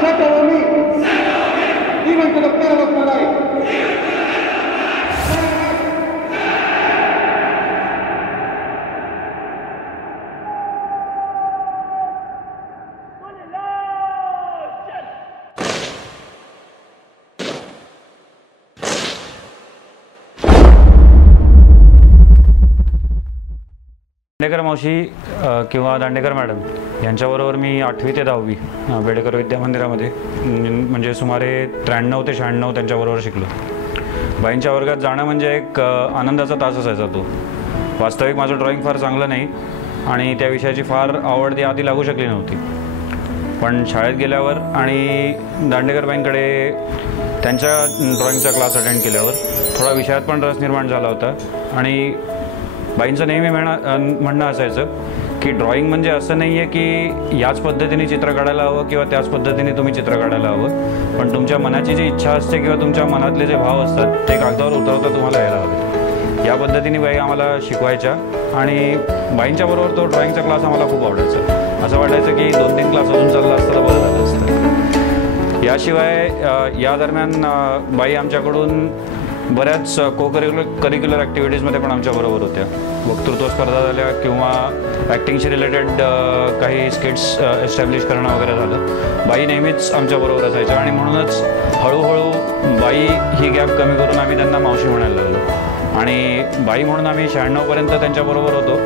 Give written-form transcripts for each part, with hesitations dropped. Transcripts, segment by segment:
Satomi, even to the peril of my life. Dandekar मावशी किंवा Dandekar madam यांच्याबरोबर मी 8वी ते 10वी बेडेकर विद्या मंदिरामध्ये म्हणजे सुमारे 93 ते 96 त्यांच्याबरोबर शिकलो. बाईंच्या वर्गात जाणं म्हणजे एक आनंदाचा तास असायचा तो. वास्तविक माझं ड्रॉइंग फार चांगलं नाही आणि त्या विषयाची फार आवड ती आधी लागू शकली नव्हती. पण शाळेत गेल्यावर आणि दांडेकर बाईंकडे त्यांच्या ड्रॉइंगचा क्लास अटेंड केल्यावर थोडा विषयात पण रस निर्माण झाला होता. आणि बाईंचं नेहमी म्हणणं असायचं की ड्रॉइंग म्हणजे असं नाही आहे की याच पद्धतीने चित्र काढायला हवं किंवा त्याच पद्धतीने तुम्ही चित्र काढायला हवं, पण तुमच्या मनाची जी इच्छा असते किंवा तुमच्या मनातले जे भाव असतात ते कागदावर उतरवता तुम्हाला यायला हवे. या पद्धतीने बाई आम्हाला शिकवायच्या आणि बाईंच्या बरोबर तो ड्रॉइंगचा क्लास आम्हाला खूप आवडायचा. असं वाटायचं की 2-3 क्लास अजून चालला असता तर बरं झालं असतं. याशिवाय या दरम्यान बाई आमच्याकडून बऱ्याच करिक्युलर ॲक्टिव्हिटीजमध्ये पण आमच्याबरोबर होत्या. वक्तृत्व स्पर्धा झाल्या किंवा ॲक्टिंगशी रिलेटेड काही स्किट्स एस्टॅब्लिश करणं वगैरे झालं. बाई नेहमीच आमच्याबरोबर असायच्या आणि म्हणूनच हळूहळू बाई ही गॅप कमी करून आम्ही त्यांना मावशी म्हणायला लागलो. आणि बाई म्हणून आम्ही 96पर्यंत त्यांच्याबरोबर होतो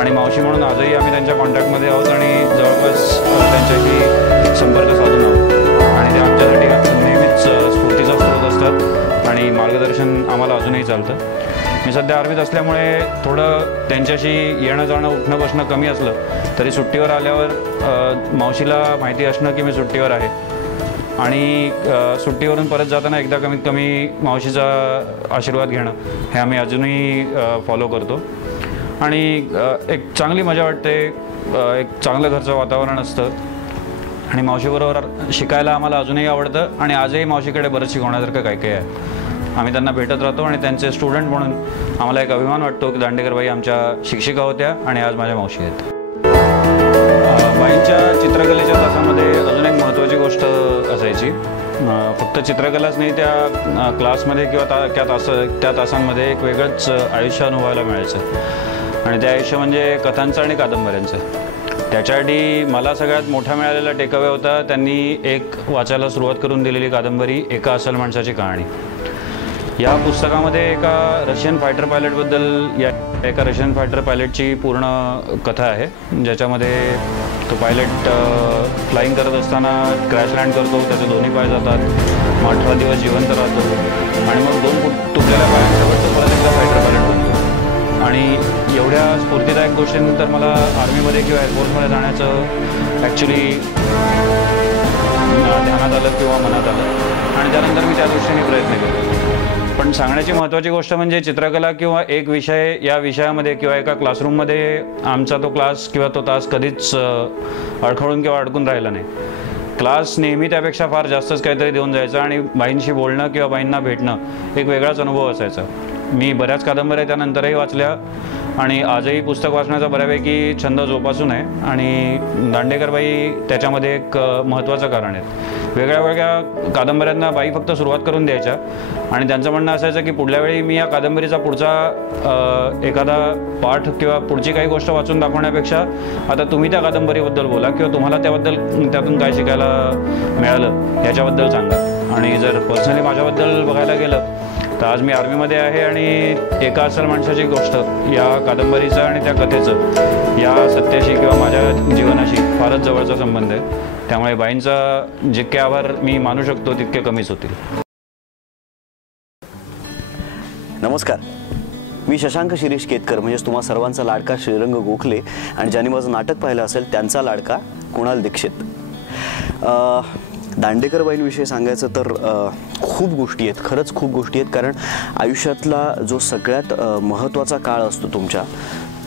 आणि मावशी म्हणून आजही आम्ही त्यांच्या कॉन्टॅक्टमध्ये आहोत आणि जवळपास त्यांच्याशी संपर्क साधून आहोत. आणि ते आमच्यासाठी नेहमीच स्फूर्तीचा स्रोत असतात आणि मार्गदर्शन आम्हाला अजूनही चालतं. मी सध्या आर्मीत असल्यामुळे थोडं त्यांच्याशी येणं जाणं उठणं बसणं कमी असलं तरी सुट्टीवर आल्यावर मावशीला माहिती असणं की मी सुट्टीवर आहे आणि सुट्टीवरून परत जाताना एकदा कमीत कमी मावशीचा आशीर्वाद घेणं हे आम्ही अजूनही फॉलो करतो. आणि एक चांगली मजा वाटते, एक चांगलं घरचं वातावरण असतं आणि मावशीबरोबर शिकायला आम्हाला अजूनही आवडतं आणि आजही मावशीकडे बरंच शिकवण्यासारखं काय काय आहे. आम्ही त्यांना भेटत राहतो आणि त्यांचे स्टुडंट म्हणून आम्हाला एक अभिमान वाटतो की दांडेकरबाई आमच्या शिक्षिका होत्या आणि आज माझ्या मावशी आहेत. बाईंच्या चित्रकलेच्या तासामध्ये अजून एक महत्त्वाची गोष्ट असायची. फक्त चित्रकलाच नाही, त्या क्लासमध्ये किंवा त्या तासांमध्ये एक वेगळंच आयुष्य अनुभवायला मिळायचं आणि ते आयुष्य म्हणजे कथांचं आणि कादंबऱ्यांचं. त्याच्यासाठी मला सगळ्यात मोठा मिळालेला टेकअवे होता त्यांनी एक वाचायला सुरुवात करून दिलेली कादंबरी एका अस्सल माणसाची कहाणी. या पुस्तकामध्ये एका रशियन फायटर पायलटची पूर्ण कथा आहे, ज्याच्यामध्ये तो पायलट फ्लाईंग करत असताना क्रॅश लँड करतो, त्याचे दोन्ही पाय जातात, 18 दिवस जिवंत राहतो आणि मग 2 तुटलेल्या पायांसोबत तो परत एकदा फायटर पायलट बनतो. आणि एवढ्या स्फूर्तीदायक गोष्टींनंतर मला आर्मीमध्ये किंवा एअरफोर्समध्ये जाण्याचं ॲक्च्युली ध्यानात आलं किंवा मनात आलं आणि त्यानंतर मी त्या दृष्टीने प्रयत्न केले. पण सांगण्याची महत्त्वाची गोष्ट म्हणजे चित्रकला किंवा एक विषय या विषयामध्ये किंवा एका क्लासरूममध्ये आमचा तो क्लास किंवा तो तास कधीच अडखळून किंवा अडकून राहिला नाही. क्लास नेहमी त्यापेक्षा फार जास्तच काहीतरी देऊन जायचं आणि बाईंशी बोलणं किंवा बाईंना भेटणं एक वेगळाच अनुभव असायचा. मी बऱ्याच कादंबऱ्या त्यानंतरही वाचल्या आणि आजही पुस्तक वाचण्याचा बऱ्यापैकी छंद जोपासून आहे आणि दांडेकरबाई त्याच्यामध्ये एक महत्त्वाचं कारण आहे. वेगळ्या वेगळ्या कादंबऱ्यांना बाई फक्त सुरुवात करून द्यायच्या आणि त्यांचं म्हणणं असायचं की पुढल्या वेळी मी या कादंबरीचा पुढचा एखादा पाठ किंवा पुढची काही गोष्ट वाचून दाखवण्यापेक्षा आता तुम्ही त्या कादंबरीबद्दल बोला किंवा तुम्हाला त्यातून काय शिकायला मिळालं याच्याबद्दल सांगा. आणि जर पर्सनली माझ्याबद्दल बघायला गेलं तर आज मी आर्मीमध्ये आहे आणि एका अस्सल माणसाची गोष्ट या कादंबरीचं आणि त्या कथेचं या सत्याशी किंवा माझ्या जीवनाशी फारच जवळचा संबंध आहे. त्यामुळे बाईंचा जितके आभार मी मानू शकतो तितके कमीच होतील. नमस्कार, मी शशांक शिरीष केतकर, म्हणजेच तुम्हा सर्वांचा लाडका श्रीरंग गोखले आणि ज्यांनी माझं नाटक पाहिलं असेल त्यांचा लाडका कुणाल दीक्षित. दांडेकरबाईंविषयी सांगायचं तर खूप गोष्टी आहेत, खरंच खूप गोष्टी आहेत. कारण आयुष्यातला जो सगळ्यात महत्त्वाचा काळ असतो तुमच्या,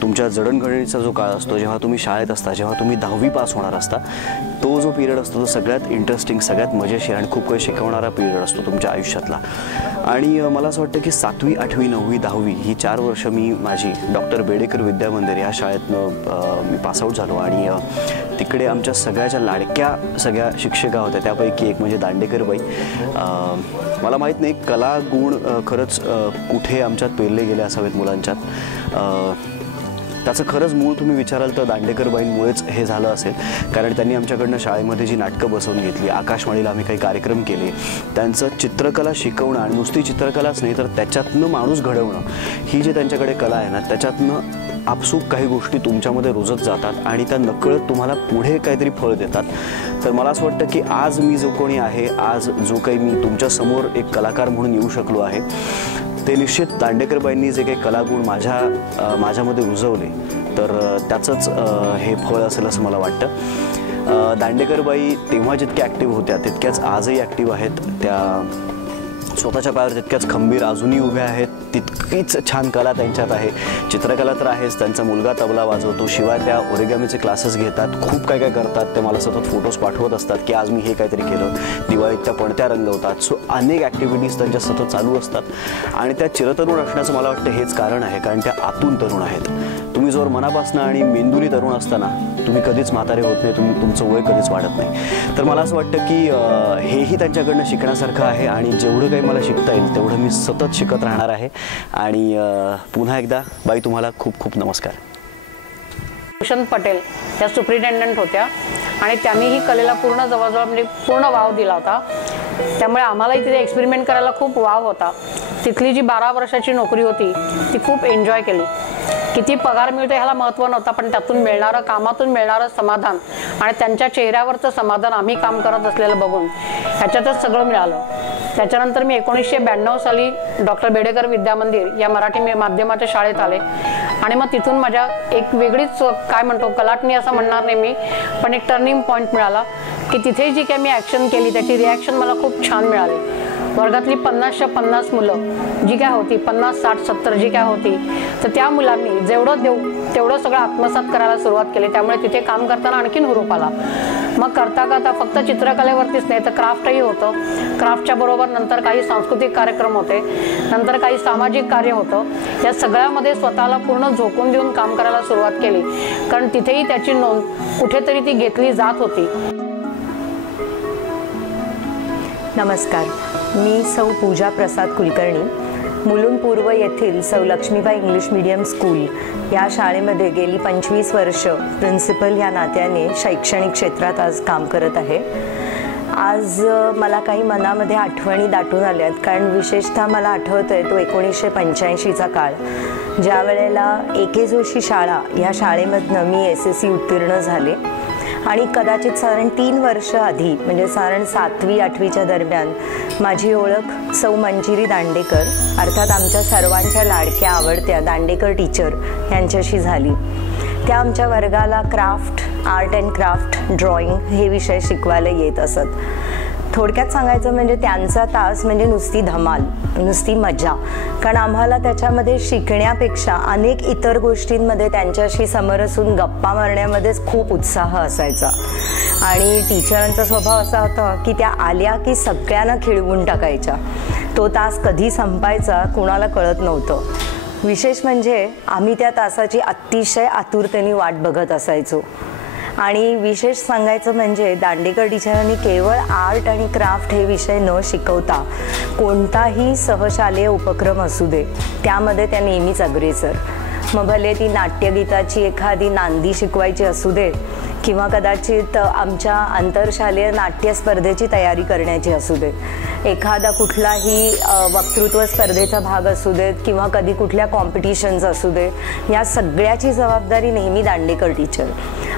तुमच्या जडणघडणीचा जो काळ असतो, जेव्हा तुम्ही शाळेत असता, जेव्हा तुम्ही 10वी पास होणार असता, तो जो पिरियड असतो तो सगळ्यात इंटरेस्टिंग, सगळ्यात मजेशीर आणि खूप काही शिकवणारा पिरियड असतो तुमच्या आयुष्यातला. आणि मला असं वाटतं की 7वी, 8वी, 9वी, 10वी ही 4 वर्ष मी माझी डॉक्टर बेडेकर विद्या मंदिर या शाळेतनं मी पासआउट झालो. आणि तिकडे आमच्या सगळ्याच्या लाडक्या सगळ्या शिक्षिका होत्या, त्यापैकी एक म्हणजे दांडेकरबाई. मला माहीत नाही कला गुण खरंच कुठे आमच्यात पेरले गेले असावेत मुलांच्यात. त्याचं खरंच मूळ तुम्ही विचाराल तर दांडेकरबाईंमुळेच हे झालं असेल, कारण त्यांनी आमच्याकडनं शाळेमध्ये जी नाटकं बसवून घेतली, आकाशवाणीला आम्ही काही कार्यक्रम केले, त्यांचं चित्रकला शिकवणं आणि नुसती चित्रकलाच नाही तर त्याच्यातनं माणूस घडवणं, ही जी त्यांच्याकडे कला आहे ना, त्याच्यातनं आपसूक काही गोष्टी तुमच्यामध्ये रुजत जातात आणि त्या नकळत तुम्हाला पुढे काहीतरी फळ देतात. तर मला असं वाटतं की आज मी जो कोणी आहे, आज जो काही मी तुमच्यासमोर एक कलाकार म्हणून येऊ शकलो आहे, ते निश्चित दांडेकरबाईंनी जे काही कलागुण माझ्यामध्ये रुजवले, तर त्याचंच हे फळ असेल असं मला वाटतं. दांडेकरबाई तेव्हा जितक्या ॲक्टिव्ह होत्या तितक्याच आजही ॲक्टिव्ह आहेत. त्या स्वतःच्या पायावर तितक्याच खंबीर अजूनही उभ्या आहेत. तितकीच छान कला त्यांच्यात आहे. चित्रकला तर आहेच, त्यांचा मुलगा तबला वाजवतो, शिवाय त्या ओरिगामीचे क्लासेस घेतात, खूप काय काय करतात. ते मला सतत फोटोज पाठवत असतात की आज मी हे काहीतरी केलं, दिवाळीत त्या पणत्या रंगवतात. सो अनेक ॲक्टिव्हिटीज त्यांच्या सतत चालू असतात आणि त्या चिरतरुण असण्याचं मला वाटतं हेच कारण आहे, कारण त्या आतून तरुण आहेत. तुम्ही जोर मनापासून आणि मेंदुनी तरुण असताना तुम्ही कधीच म्हातारे होत नाही, तुमचं वय कधीच वाढत नाही. तर मला असं वाटतं की हेही त्यांच्याकडनं शिकण्यासारखं आहे आणि जेवढं काही मला शिकता येईल तेवढं मी सतत शिकत राहणार आहे. आणि पुन्हा एकदा बाई तुम्हाला खूप खूप नमस्कार. भूषण पटेल त्या सुप्रिटेंडंट होत्या आणि त्यांनीही कलेला पूर्ण जवळजवळ म्हणजे पूर्ण वाव दिला होता. त्यामुळे आम्हालाही तिथे एक्सपेरिमेंट करायला खूप वाव होता. तिथली जी 12 वर्षाची नोकरी होती ती खूप एन्जॉय केली. किती पगार मिळतो ह्याला महत्त्व नव्हतं, पण त्यातून मिळणारं, कामातून मिळणारं समाधान आणि त्यांच्या चेहऱ्यावरचं समाधान आम्ही काम करत असलेलं बघून ह्याच्यातच सगळं मिळालं. त्याच्यानंतर मी 1992 साली डॉक्टर बेडेकर विद्या मंदिर या मराठी माध्यमाच्या शाळेत आले आणि मग तिथून माझ्या एक वेगळीच काय म्हणतो कलाटणी असं म्हणणार नाही मी, पण एक टर्निंग पॉईंट मिळाला की तिथे जी काही मी ॲक्शन केली त्याची रिॲक्शन मला खूप छान मिळाली. वर्गातली 50च्या 50 मुलं जी काय होती, 50, 60, 70 जी काय होती, तर त्या मुलांनी जेवढं देऊ तेवढं सगळं आत्मसात करायला सुरुवात केली. त्यामुळे तिथे काम करताना आणखीन हुरूप आला. मग करता करता फक्त चित्रकलेवरतीच नाही तर क्राफ्टही होतं. क्राफ्टच्या बरोबर नंतर काही सांस्कृतिक कार्यक्रम होते, नंतर काही सामाजिक कार्य होतं. या सगळ्यामध्ये स्वतःला पूर्ण झोकून देऊन काम करायला सुरुवात केली, कारण तिथेही त्याची नोंद कुठेतरी ती घेतली जात होती. नमस्कार, मी सौ पूजा प्रसाद कुलकर्णी, मुलुंड पूर्व येथील सौ लक्ष्मीबाई इंग्लिश मीडियम स्कूल या शाळेमध्ये गेली 25 वर्ष प्रिन्सिपल या नात्याने शैक्षणिक क्षेत्रात आज काम करत आहे. आज मला काही मनामध्ये आठवणी दाटून आल्यात, कारण विशेषतः मला आठवतं आहे तो 1985चा काळ, ज्या वेळेला ए.के. जोशी शाळा या शाळेमधनं मी SSC उत्तीर्ण झाले आणि कदाचित साधारण 3 वर्ष आधी म्हणजे साधारण 7वी 8वीच्या दरम्यान माझी ओळख सौ मंजिरी दांडेकर अर्थात आमच्या सर्वांच्या लाडक्या आवडत्या दांडेकर टीचर यांच्याशी झाली. त्या आमच्या वर्गाला craft, art and craft, drawing हे विषय शिकवायला येत असत. थोडक्यात सांगायचं म्हणजे त्यांचा तास म्हणजे नुसती धमाल, नुसती मजा, कारण आम्हाला त्याच्यामध्ये शिकण्यापेक्षा अनेक इतर गोष्टींमध्ये त्यांच्याशी समरसून गप्पा मारण्यामध्येच खूप उत्साह असायचा. आणि टीचरांचा स्वभाव असा होता की त्या आल्या की सगळ्यांना खिळवून टाकायच्या. तो तास कधी संपायचा कुणाला कळत नव्हतं. विशेष म्हणजे आम्ही त्या तासाची अतिशय आतुरतेने वाट बघत असायचो. आणि विशेष सांगायचं म्हणजे दांडेकर टीचरांनी केवळ आर्ट आणि क्राफ्ट हे विषय न शिकवता कोणताही सहशालेय उपक्रम असू दे त्यामध्ये त्या नेहमीच अग्रेसर. मग भले ती नाट्यगीताची एखादी नांदी शिकवायची असू दे किंवा कदाचित आमच्या आंतरशालेय नाट्य स्पर्धेची तयारी करण्याची असू दे, एखादा कुठलाही वक्तृत्व स्पर्धेचा भाग असू देत किंवा कधी कुठल्या कॉम्पिटिशन्स असू दे, या सगळ्याची जबाबदारी नेहमी दांडेकर टीचर.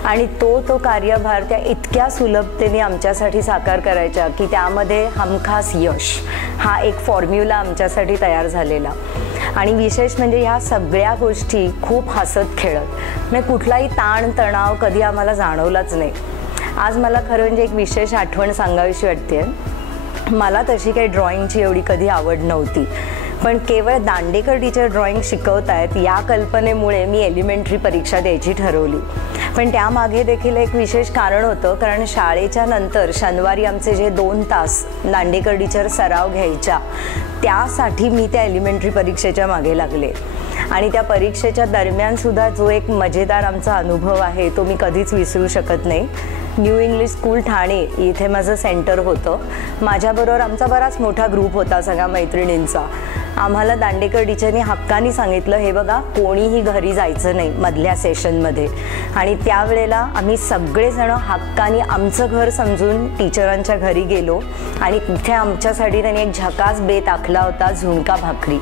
आणि तो कार्यभार त्या इतक्या सुलभतेने आमच्यासाठी साकार करायच्या की त्यामध्ये हमखास यश हा एक फॉर्म्युला आमच्यासाठी तयार झालेला. आणि विशेष म्हणजे ह्या सगळ्या गोष्टी खूप हसत खेळत, म्हणजे कुठलाही ताण तणाव कधी आम्हाला जाणवलाच नाही. आज मला खरं म्हणजे एक विशेष आठवण सांगावीशी वाटते. मला तशी काही ड्रॉइंगची एवढी कधी आवड नव्हती, पण केवळ दांडेकर टीचर ड्रॉइंग शिकवतायत या कल्पनेमुळे मी एलिमेंटरी परीक्षा द्यायची ठरवली. पण त्यामागे देखील एक विशेष कारण होतं, कारण शाळेच्या नंतर शनिवारी आमचे जे 2 तास दांडेकर टीचर सराव घ्यायच्या त्यासाठी मी त्या एलिमेंटरी परीक्षेच्या मागे लागले. आणि त्या परीक्षेच्या दरम्यानसुद्धा जो एक मजेदार आमचा अनुभव आहे तो मी कधीच विसरू शकत नाही. न्यू इंग्लिश स्कूल ठाणे इथे माझं सेंटर होतं. माझ्याबरोबर आमचा बराच मोठा ग्रुप होता सगळ्या मैत्रिणींचा. आम्हाला दांडेकर टीचरनी हक्कानी सांगितलं, हे बघा कोणीही घरी जायचं नाही मधल्या सेशनमध्ये. आणि त्यावेळेला आम्ही सगळेजण हक्कानी आमचं घर समजून टीचरांच्या घरी गेलो आणि तिथे आमच्यासाठी त्यांनी एक झकास बेत आखला होता, झुणका भाकरी.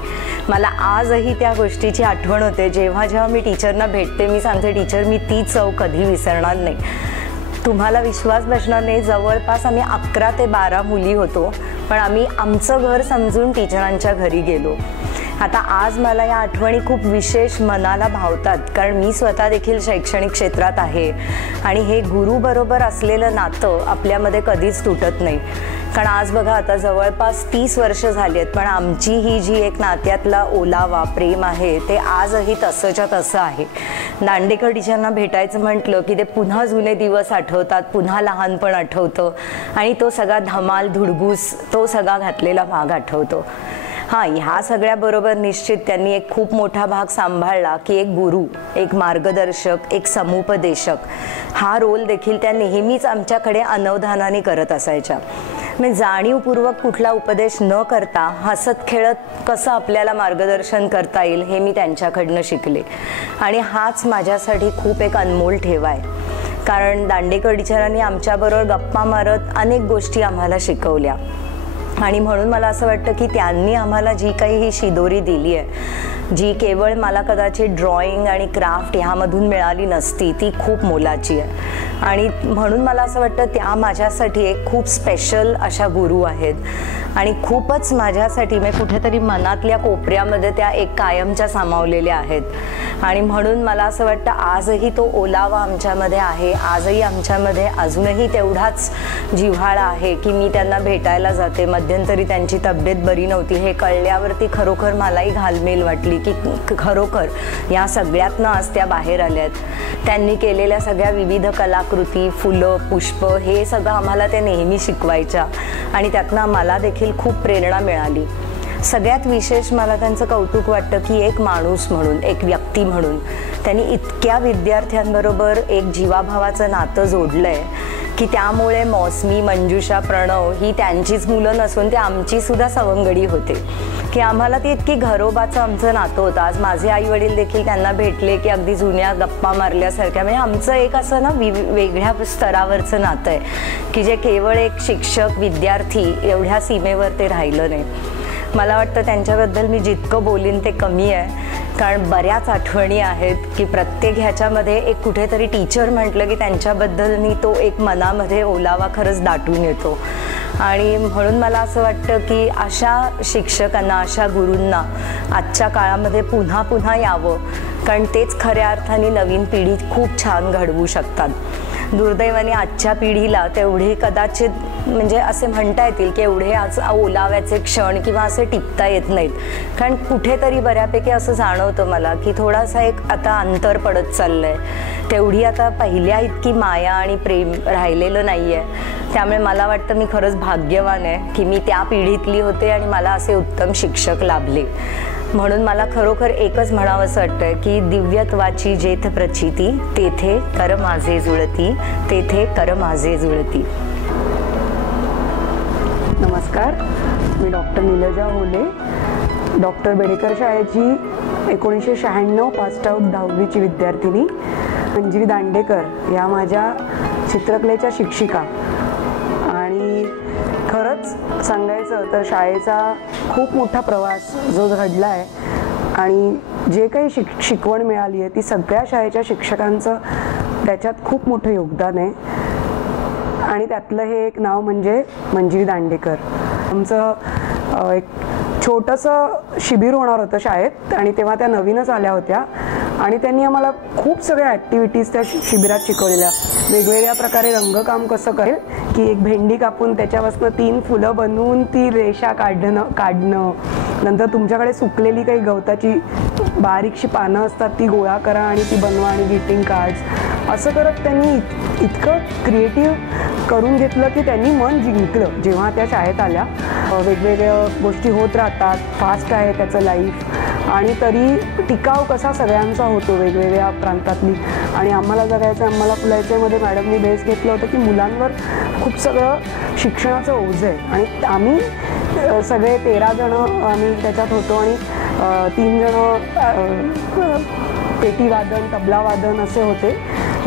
मला आजही त्या गोष्टीची आठवण होते. जेव्हा जेव्हा मी टीचरना भेटते मी सांगते, टीचर मी ती चव कधी विसरणार नाही. तुम्हाला विश्वास बसणार नाही, जवळपास आम्ही 11 ते 12 मुली होतो, पण आम्ही आमचं घर समजून टीचरांच्या घरी गेलो. आता आज मला या आठवणी खूप विशेष मनाला भावतात, कारण मी स्वतः देखील शैक्षणिक क्षेत्रात आहे आणि हे गुरुबरोबर असलेलं नातं आपल्यामध्ये कधीच तुटत नाही. कारण आज बघा आता जवळपास 30 वर्ष झाली आहेत, पण आमची ही जी एक नात्यातला ओलावा प्रेम आहे ते आजही तसंच्या तसं आहे. दांडेकर टीचरांना भेटायचं म्हटलं की ते पुन्हा जुने दिवस आठवतात, पुन्हा लहानपण आठवतं आणि तो सगळा धमाल धुडगूस तो सगळा घातलेला भाग आठवतो. ह्या सगळ्याबरोबर निश्चित त्यांनी एक खूप मोठा भाग सांभाळला की एक गुरु, एक मार्गदर्शक, एक समुपदेशक हा रोल देखील त्या नेहमीच आमच्याकडे अनवधानाने करत असायच्या. मी जाणीवपूर्वक कुठला उपदेश न करता हसत खेळत कसं आपल्याला मार्गदर्शन करता येईल हे मी त्यांच्याकडनं शिकले. आणि हाच माझ्यासाठी खूप एक अनमोल ठेवा आहे, कारण दांडेकर टीचरांनी आमच्याबरोबर गप्पा मारत अनेक गोष्टी आम्हाला शिकवल्या. आणि म्हणून मला असं वाटतं की त्यांनी आम्हाला जी काही ही शिदोरी दिली आहे, जी केवळ मला कदाचित ड्रॉइंग आणि क्राफ्ट ह्यामधून मिळाली नसती, ती खूप मोलाची आहे. आणि म्हणून मला असं वाटतं त्या माझ्यासाठी एक खूप स्पेशल अशा गुरु आहेत आणि खूपच माझ्यासाठी मी कुठेतरी मनातल्या कोपऱ्यामध्ये त्या एक कायमच्या सामावलेल्या आहेत. आणि म्हणून मला असं वाटतं आजही तो ओलावा आमच्यामध्ये आहे, आजही आमच्यामध्ये अजूनही तेवढाच जिव्हाळा आहे की मी त्यांना भेटायला जाते. मध्यंतरी त्यांची तब्येत बरी नव्हती हे कळल्यावरती खरोखर मलाही घालमेल वाटली की खरोखर या सगळ्यातनं आज त्या बाहेर आल्यात. त्यांनी केलेल्या सगळ्या विविध कलाकृती, फुलं, पुष्प हे सगळं आम्हाला ते नेहमी शिकवायच्या आणि त्यातनं मला देखील खूप प्रेरणा मिळाली. सगळ्यात विशेष मला त्यांचं कौतुक वाटतं की एक माणूस म्हणून, एक व्यक्ती म्हणून त्यांनी इतक्या विद्यार्थ्यांबरोबर एक जीवाभावाचं नातं जोडलं आहे की त्यामुळे मौसमी, मंजुषा, प्रणव ही त्यांचीच मुलं नसून ते आमची सुद्धा सवंगडी होते की आम्हाला ती इतकी घरोबाचं आमचं नातं होतं. आज माझे आई वडील देखील त्यांना भेटले की अगदी जुन्या गप्पा मारल्यासारख्या. म्हणजे आमचं एक असं ना वेगळ्या स्तरावरचं नातं आहे की जे केवळ एक शिक्षक विद्यार्थी एवढ्या सीमेवर ते राहिलं नाही. मला वाटतं त्यांच्याबद्दल मी जितकं बोलीन ते कमी आहे, कारण बऱ्याच आठवणी आहेत की प्रत्येक ह्याच्यामध्ये एक कुठेतरी टीचर म्हटलं की त्यांच्याबद्दलनी तो एक मनामध्ये ओलावा खरंच दाटून येतो. आणि म्हणून मला असं वाटतं की अशा शिक्षकांना, अशा गुरूंना आजच्या काळामध्ये पुन्हा पुन्हा यावं, कारण तेच खऱ्या अर्थाने नवीन पिढी खूप छान घडवू शकतात. दुर्दैवाने आजच्या पिढीला तेवढे कदाचित म्हणजे असे म्हणता येतील की एवढे आज ओलाव्याचे क्षण किंवा असे टिपता येत नाहीत, कारण कुठेतरी बऱ्यापैकी असं जाणवतं मला की थोडासा एक आता अंतर पडत चाललं आहे. तेवढी आता पहिल्या इतकी माया आणि प्रेम राहिलेलं नाही आहे. त्यामुळे मला वाटतं मी खरंच भाग्यवान आहे की मी त्या पिढीतली होते आणि मला असे उत्तम शिक्षक लाभले. म्हणून मला खरोखर एकच म्हणावंसं वाटतं की दिव्यत्वाची जेथ प्रचिती, तेथे कर माझे जुळती, तेथे कर माझे जुळती. नमस्कार, मी डॉक्टर नीलजा होले, डॉक्टर बेडेकर शाळेची 1996 पास्ट आउट 10वीची विद्यार्थिनी. मंजिरी दांडेकर या माझ्या चित्रकलेच्या शिक्षिका. आणि खरंच सांगायचं तर शाळेचा खूप मोठा प्रवास जो घडला आहे आणि जे काही शिकवण मिळाली आहे ती सगळ्या शाळेच्या शिक्षकांचं त्याच्यात खूप मोठं योगदान आहे. आणि त्यातलं हे एक नाव म्हणजे मंजिरी दांडेकर. आमचं एक छोटंसं शिबिर होणार होतं शाळेत आणि तेव्हा त्या नवीनच आल्या होत्या आणि त्यांनी आम्हाला खूप सगळ्या ॲक्टिव्हिटीज त्या शिबिरात शिकवलेल्या. वेगवेगळ्या प्रकारे रंगकाम कसं करेल की एक भेंडी कापून त्याच्यापासून 3 फुलं बनवून ती रेषा काढणं, नंतर तुमच्याकडे सुकलेली काही गवताची बारीकशी पानं असतात ती गोळा करा आणि ती बनवा आणि ग्रीटिंग कार्ड्स असं करत त्यांनी इतकं क्रिएटिव्ह करून घेतलं की त्यांनी मन जिंकलं. जेव्हा त्या शाळेत आल्या वेगवेगळ्या गोष्टी होत राहतात, फास्ट आहे त्याचं लाईफ आणि तरी टिकाव कसा सगळ्यांचा होतो वेगवेगळ्या प्रांतातली. आणि आम्हाला जगायचं, आम्हाला फुलायचेमध्ये मॅडमनी बेस घेतलं होतं की मुलांवर खूप सगळं शिक्षणाचं ओझं आहे आणि आम्ही सगळे 13 जणं आम्ही त्याच्यात होतो आणि 3 जणं पेटीवादन, तबलावादन असे होते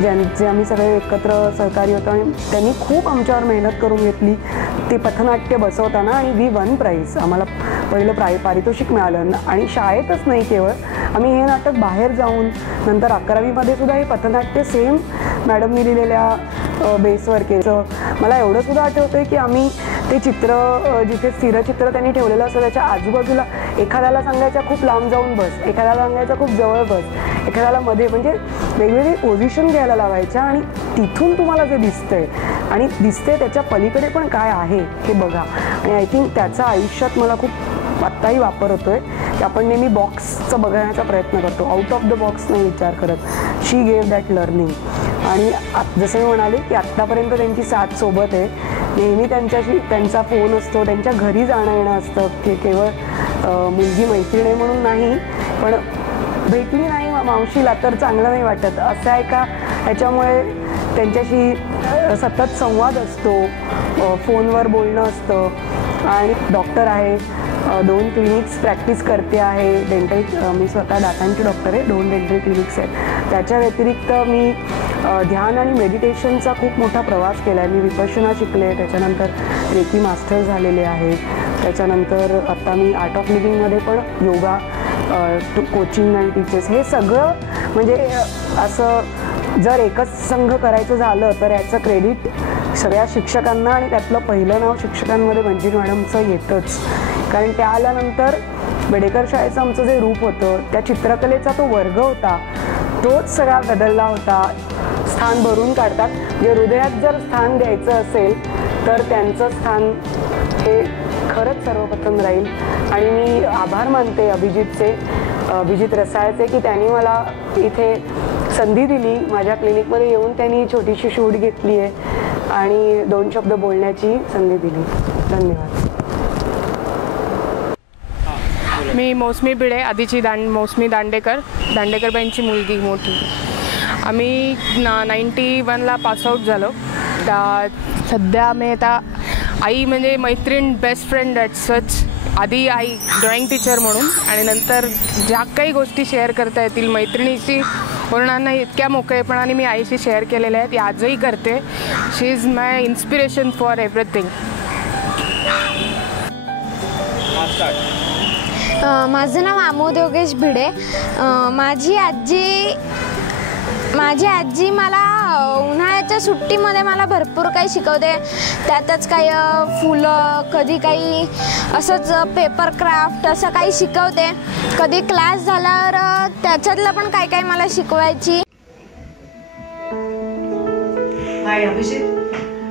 ज्यांचे आम्ही सगळे एकत्र सहकारी होतो आणि त्यांनी खूप आमच्यावर मेहनत करून घेतली ते पथनाट्य बसवताना आणि वी वन प्राईज. आम्हाला पहिलं पारितोषिक मिळालं आणि शाळेतच नाही केवळ आम्ही हे नाटक बाहेर जाऊन नंतर 11वीमध्ये सुद्धा हे पथनाट्य सेम मॅडमनी लिहिलेल्या बेसवर केलं. मला एवढं सुद्धा आठवतं आहे की आम्ही ते चित्र जिथे स्थिरचित्र त्यांनी ठेवलेलं असतं त्याच्या आजूबाजूला एखाद्याला सांगायचं खूप लांब जाऊन बस, एखाद्याला सांगायचं खूप जवळ बस, एखाद्याला मध्ये, म्हणजे वेगवेगळी पोझिशन घ्यायला लावायच्या आणि तिथून तुम्हाला जे दिसतंय आणि दिसते त्याच्या पलीकडे पण काय आहे हे बघा. आणि आय थिंक त्याचा आयुष्यात मला खूप आत्ताही वापर होतो आहे की आपण नेहमी बॉक्सचं बघण्याचा प्रयत्न करतो, आउट ऑफ द बॉक्स नाही विचार करत. शी गेव दॅट लर्निंग. आणि जसं मी म्हणाले की आत्तापर्यंत त्यांची साथ सोबत आहे, नेहमी त्यांचा फोन असतो, त्यांच्या घरी जाणं येणं असतं की केवळ मुलगी मैत्रिणी म्हणून नाही पण भेटली नाही मावशीला तर चांगलं नाही वाटत असं आहे का, ह्याच्यामुळे त्यांच्याशी सतत संवाद असतो, फोनवर बोलणं असतं. आणि डॉक्टर आहे, 2 क्लिनिक्स प्रॅक्टिस करते आहे, डेंटल, मी स्वतः दातांची डॉक्टर आहे, 2 डेंटल क्लिनिक्स आहेत. त्याच्या व्यतिरिक्त मी ध्यान आणि मेडिटेशनचा खूप मोठा प्रवास केला आहे. मी विपश्यना शिकले, त्याच्यानंतर रेकी मास्टर झालेले आहे, त्याच्यानंतर आत्ता मी आर्ट ऑफ लिव्हिंगमध्ये पण योगा कोचिंग आणि टीचर्स, हे सगळं म्हणजे असं जर एकच संघ करायचं झालं तर याचं क्रेडिट सगळ्या शिक्षकांना आणि त्यातलं पहिलं नाव शिक्षकांमध्ये मंजिरी मॅडमचं येतंच. कारण त्या आल्यानंतर बेडेकर शाळेचं आमचं जे रूप होतं, त्या चित्रकलेचा तो वर्ग होता, तोच सगळा बदलला होता. स्थान भरून काढतात, जे हृदयात जर स्थान द्यायचं असेल तर त्यांचं स्थान हे खरंच सर्वप्रथम राहील. आणि मी आभार मानते अभिजित रसाळचे की त्यांनी मला इथे संधी दिली, माझ्या क्लिनिकमध्ये येऊन त्यांनी छोटीशी शूट घेतली आहे आणि 2 शब्द बोलण्याची संधी दिली. धन्यवाद. मी मौसमी भिडे, आधीची मौसमी दांडेकरबाईंची मुलगी मोठी. आम्ही 91ला पासआउट झालो. सध्या आम्ही आता आई म्हणजे मैत्रीण, बेस्ट फ्रेंड ॲट सच. आधी आई ड्रॉइंग टीचर म्हणून आणि नंतर ज्या काही गोष्टी शेअर करता येतील मैत्रिणीशी होणार नाही इतक्या मोकळेपणाने मी आईशी शेअर केलेल्या आहेत, आजही करते. She is my inspiration for everything. माझं नाव आमोद योगेश भिडे. माझी आजी मला उन्हाळ्याच्या सुट्टीमध्ये मला भरपूर काही शिकवते. त्यातच काही फुलं, कधी काही असंच पेपर क्राफ्ट असं काही शिकवते. कधी क्लास झाल्यावर त्याच्यातलं पण काही मला शिकवायची. हाय अभिजित,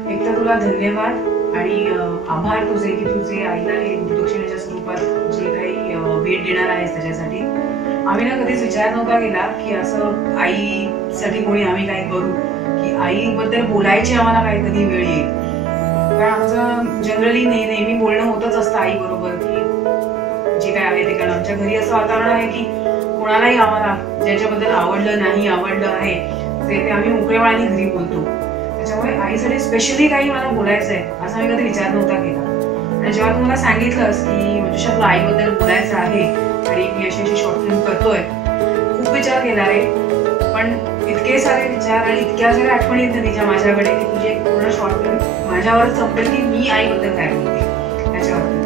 एक तर तुला धन्यवाद आणि आभार तुझे की तुझे आईला हे गुरुदक्षिणेच्या स्वरूपात जे काही भेट देणार आहेस त्याच्यासाठी. आम्ही ना कधीच विचार नव्हता केला की असं आईसाठी कोणी आम्ही काही करू, की आईबद्दल बोलायची आम्हाला काही कधी वेळ येईल. कारण आमचं जनरली नेहमी बोलणं होतच असतं आईबरोबर की जे काय आहे ते. कारण आमच्या घरी असं वातावरण आहे की कोणालाही आम्हाला ज्याच्याबद्दल आवडलं नाही आवडलं आहे ते आम्ही मोकळेपणाने घरी बोलतो. त्याच्यामुळे आईसाठी स्पेशली काही मला बोलायचं आहे असं आम्ही कधी विचार नव्हता केला. आणि जेव्हा तू मला सांगितलंस की म्हणजे तुला आईबद्दल बोलायचं आहे आणि मी अशी शॉर्ट फिल्म करतोय, खूप विचार केला रे. पण इतके सारे विचार आणि इतक्या साऱ्या आठवणी येतात तिच्या माझ्याकडे की तुझी एक पूर्ण शॉर्ट फिल्म माझ्यावरच संपेल की मी आईबद्दल काय बोलते त्याच्यावरती.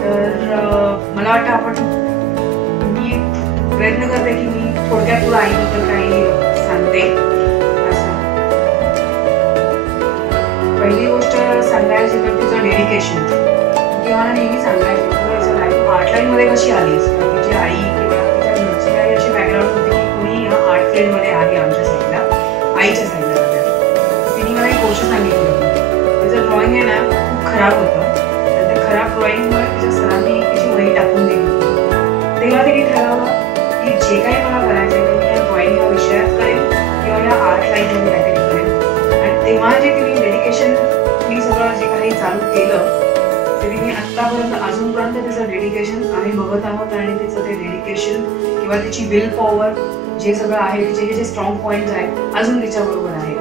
तर मला वाटतं मी प्रयत्न करते की मी थोडक्यात तुला आईबद्दल काही सांगते. असं पहिली गोष्ट सांगायची तर तुझं डेडिकेशन. किंवा नेहमी सांगायचं तुला लाईफ आर्टलाईनमध्ये कशी आलीस. तुझी आई किंवा तिच्या घरची काही अशी बॅकग्राऊंड होती की कोणी आर्ट फील्डमध्ये आहे आमच्या साईडला, आईच्या साईडला. तिने मला एक गोष्ट सांगितली होती, तिचं ड्रॉइंग आहे ना खूप खराब होतं. तर ते खराब ड्रॉइंगमुळे तिच्या सरांनी तिची वही टाकून दिली. जे काही मला करायचं आहे ते मी या ड्रॉइंग या विषयात करेन किंवा या आर्ट लाईनमध्ये काहीतरी करेन. आणि तेव्हा जे तिने डेडिकेशन मी सगळं जे काही चालू केलं ते तिने आत्तापर्यंत अजूनपर्यंत तिचं डेडिकेशन आम्ही बघत आहोत आणि तिचं ते डेडिकेशन किंवा तिची विल पॉवर जे सगळं आहे तिचे जे स्ट्रॉंग पॉईंट्स आहेत अजून तिच्याबरोबर आहेत.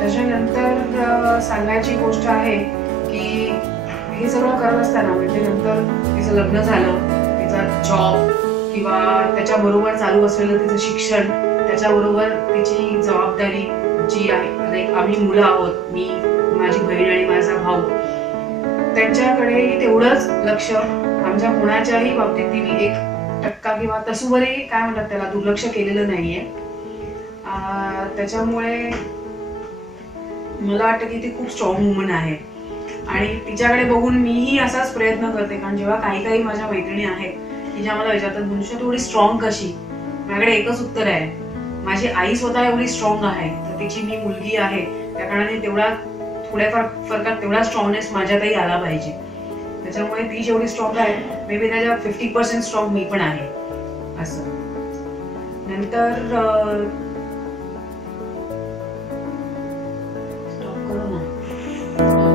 त्याच्यानंतर सांगायची गोष्ट आहे की हे सगळं करत असताना म्हणजे नंतर तिचं लग्न झालं, तिचा जॉब किंवा त्याच्याबरोबर चालू असलेलं तिचं शिक्षण, त्याच्याबरोबर तिची जबाबदारी जी आहे, लाईक आम्ही मुलं आहोत, मी, माझी बहीण आणि माझा भाऊ, त्यांच्याकडेही तेवढंच लक्ष आमच्या कोणाच्याही बाबतीत तिने 1% किंवा तसुवरही काय म्हणतात त्याला दुर्लक्ष केलेलं नाहीये. त्याच्यामुळे मला वाटतं की ती खूप स्ट्रॉंग वुमन आहे आणि तिच्याकडे बघून मीही असाच प्रयत्न करते. कारण जेव्हा काही माझ्या मैत्रिणी आहेत की ज्या मला विचारतात मनुष्य तू एवढी स्ट्रॉंग कशी, माझ्याकडे एकच उत्तर आहे, माझी आई स्वतः एवढी स्ट्रॉंग आहे तर तिची मी मुलगी आहे त्या कारणाने तेवढा थोड्याफार फरकात तेवढा स्ट्रॉंगनेस माझ्यातही आला पाहिजे. त्याच्यामुळे ती जेवढी स्ट्रॉंग आहे मे बी त्याच्या 50% स्ट्रॉंग मी पण आहे असं. नंतर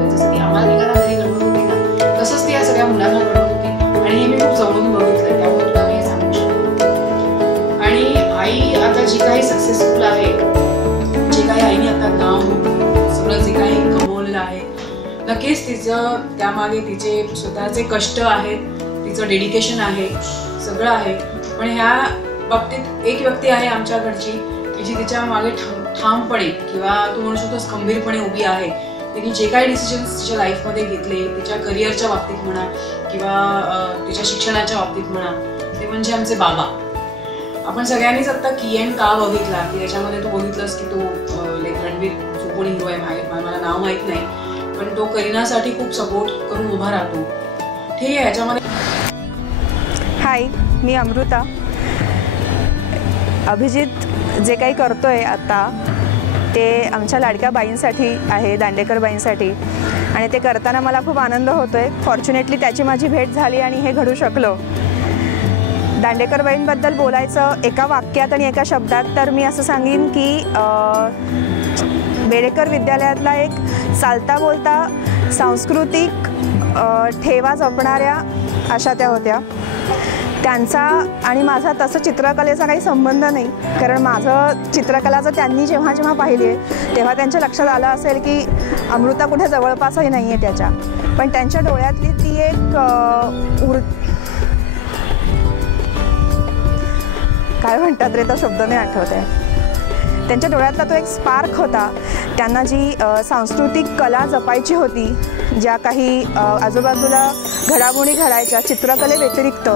जसं की आम्हाला निघाला घरी घडवत होती ना तसंच ती या सगळ्या मुलांना घडवत होती आणि हे मी खूप जवळून बघितलंय, त्यामुळे तुला मी सांगू शकते. आणि आई आता जी काही सक्सेसफुल आहे, जे काही आईने आता नाव सगळं जे काही कमवलेलं आहे, नक्कीच तिचं त्यामागे तिचे स्वतःचे कष्ट आहेत, तिचं डेडिकेशन आहे, सगळं आहे. पण ह्या बाबतीत एक व्यक्ती आहे आमच्याकडची की जी तिच्या मागे ठामपणे किंवा तू म्हणू शकतोस खंबीरपणे उभी आहे. तिने जे काही डिसिजन्स तिच्या लाईफमध्ये घेतले, तिच्या करिअरच्या बाबतीत म्हणा किंवा तिच्या शिक्षणाच्या बाबतीत म्हणा, ते म्हणजे आमचे बाबा. आपण सगळ्यांनीच आत्ता की एंड का बघितला की त्याच्यामध्ये तू बघितलंस की तो लाईक रणवीर जो कोण हिरो आहे मला नाव माहीत नाही, पण तो करीनासाठी खूप सपोर्ट करून उभा राहतो. ठीक आहे. याच्यामध्ये हाय, मी अमृता. अभिजित जे काही करतोय आता ते आमच्या लाडक्या बाईंसाठी आहे, दांडेकर बाईंसाठी, आणि ते करताना मला खूप आनंद होतोय. फॉर्च्युनेटली त्याची माझी भेट झाली आणि हे घडू शकलो. दांडेकर बाईंबद्दल बोलायचं एका वाक्यात आणि एका शब्दात तर मी असं सांगेन की बेडेकर विद्यालयातला एक चालता बोलता सांस्कृतिक ठेवा जपणाऱ्या अशा त्या होत्या. त्यांचा आणि माझा तसं चित्रकलेचा काही संबंध नाही, कारण माझं चित्रकला जर त्यांनी जेव्हा जेव्हा पाहिली आहे तेव्हा त्यांच्या लक्षात आलं असेल की अमृता कुठे जवळपासही नाही आहे त्याच्या. पण त्यांच्या डोळ्यातली ती एक काय म्हणतात रे, तो शब्द नाही आठवत आहे. त्यांच्या डोळ्यातला तो एक स्पार्क होता. त्यांना जी सांस्कृतिक कला जपायची होती, ज्या काही आजूबाजूला घडामोडी घडायच्या चित्रकले व्यतिरिक्त,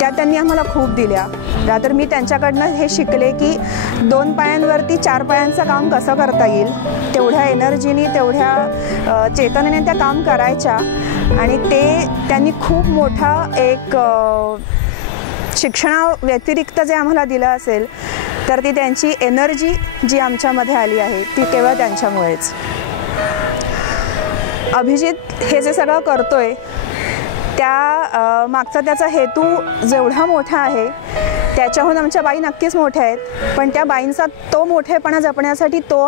त्या त्यांनी आम्हाला खूप दिल्या. रादर मी त्यांच्याकडनं हे शिकले की 2 पायांवरती 4 पायांचं काम कसं करता येईल, तेवढ्या एनर्जीनी तेवढ्या चेतनेने त्या काम करायच्या. आणि ते त्यांनी खूप मोठा एक शिक्षणाव्यतिरिक्त जे आम्हाला दिलं असेल तर ती त्यांची एनर्जी जी आमच्यामध्ये आली आहे ती केवळ त्यांच्यामुळेच. अभिजित हे जे सगळं करतोय त्या मागचा त्याचा हेतू जेवढा मोठा आहे त्याच्याहून आमच्या बाई नक्कीच मोठ्या आहेत. पण त्या बाईंचा तो मोठेपणा जपण्यासाठी तो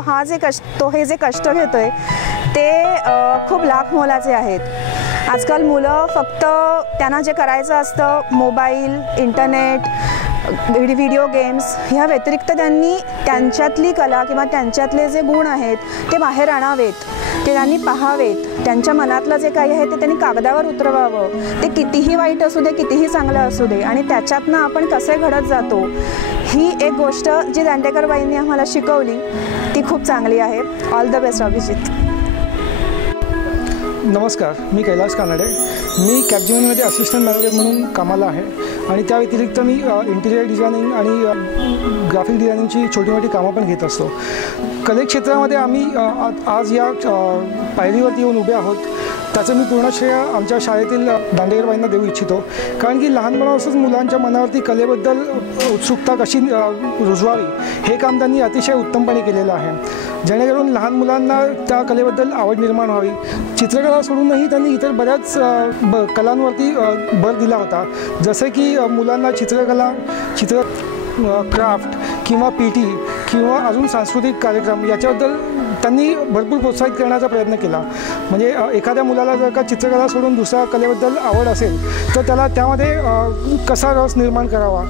हे जे कष्ट घेतोय ते खूप लाख मोलाचे आहेत. आजकाल मुलं फक्त त्यांना जे करायचं असतं मोबाईल, इंटरनेट, व्हिडिओ गेम्स ह्या व्यतिरिक्त त्यांनी त्यांच्यातली कला किंवा त्यांच्यातले जे गुण आहेत ते बाहेर आणावेत, ते त्यांनी पाहावेत. त्यांच्या मनातलं जे काही आहे ते त्यांनी कागदावर उतरवावं. ते कितीही वाईट असू दे, कितीही चांगलं असू दे, आणि त्याच्यातनं आपण कसे घडत जातो ही एक गोष्ट जी दांडेकर बाईंनी आम्हाला शिकवली ती खूप चांगली आहे. All the best Abhijit. नमस्कार, मी कैलास कानडे. मी कॅपजिमनमध्ये असिस्टंट मॅनेजर म्हणून कामाला आहे आणि त्या व्यतिरिक्त मी इंटिरियर डिझायनिंग आणि ग्राफिक डिझायनिंगची छोटी मोठी कामं पण घेत असतो. कले क्षेत्रामध्ये आम्ही आज या पायरीवरती येऊन उभे आहोत त्याचं मी पूर्ण श्रेय आमच्या शाळेतील दांडेकरबाईंना देऊ इच्छितो. कारण की लहानपणापासूनच मुलांच्या मनावरती कलेबद्दल उत्सुकता कशी रुजवावी हे काम त्यांनी अतिशय उत्तमपणे केलेलं आहे. जेणेकरून लहान मुलांना त्या कलेबद्दल आवड निर्माण व्हावी. चित्रकला सोडूनही त्यांनी इतर बऱ्याच कलांवरती भर दिला होता, जसे की मुलांना चित्रकला, क्राफ्ट किंवा PT किंवा अजून सांस्कृतिक कार्यक्रम याच्याबद्दल त्यांनी भरपूर प्रोत्साहित करण्याचा प्रयत्न केला. म्हणजे एखाद्या मुलाला जर का चित्रकला सोडून दुसऱ्या कलेबद्दल आवड असेल तर त्याला त्यामध्ये कसा रस निर्माण करावा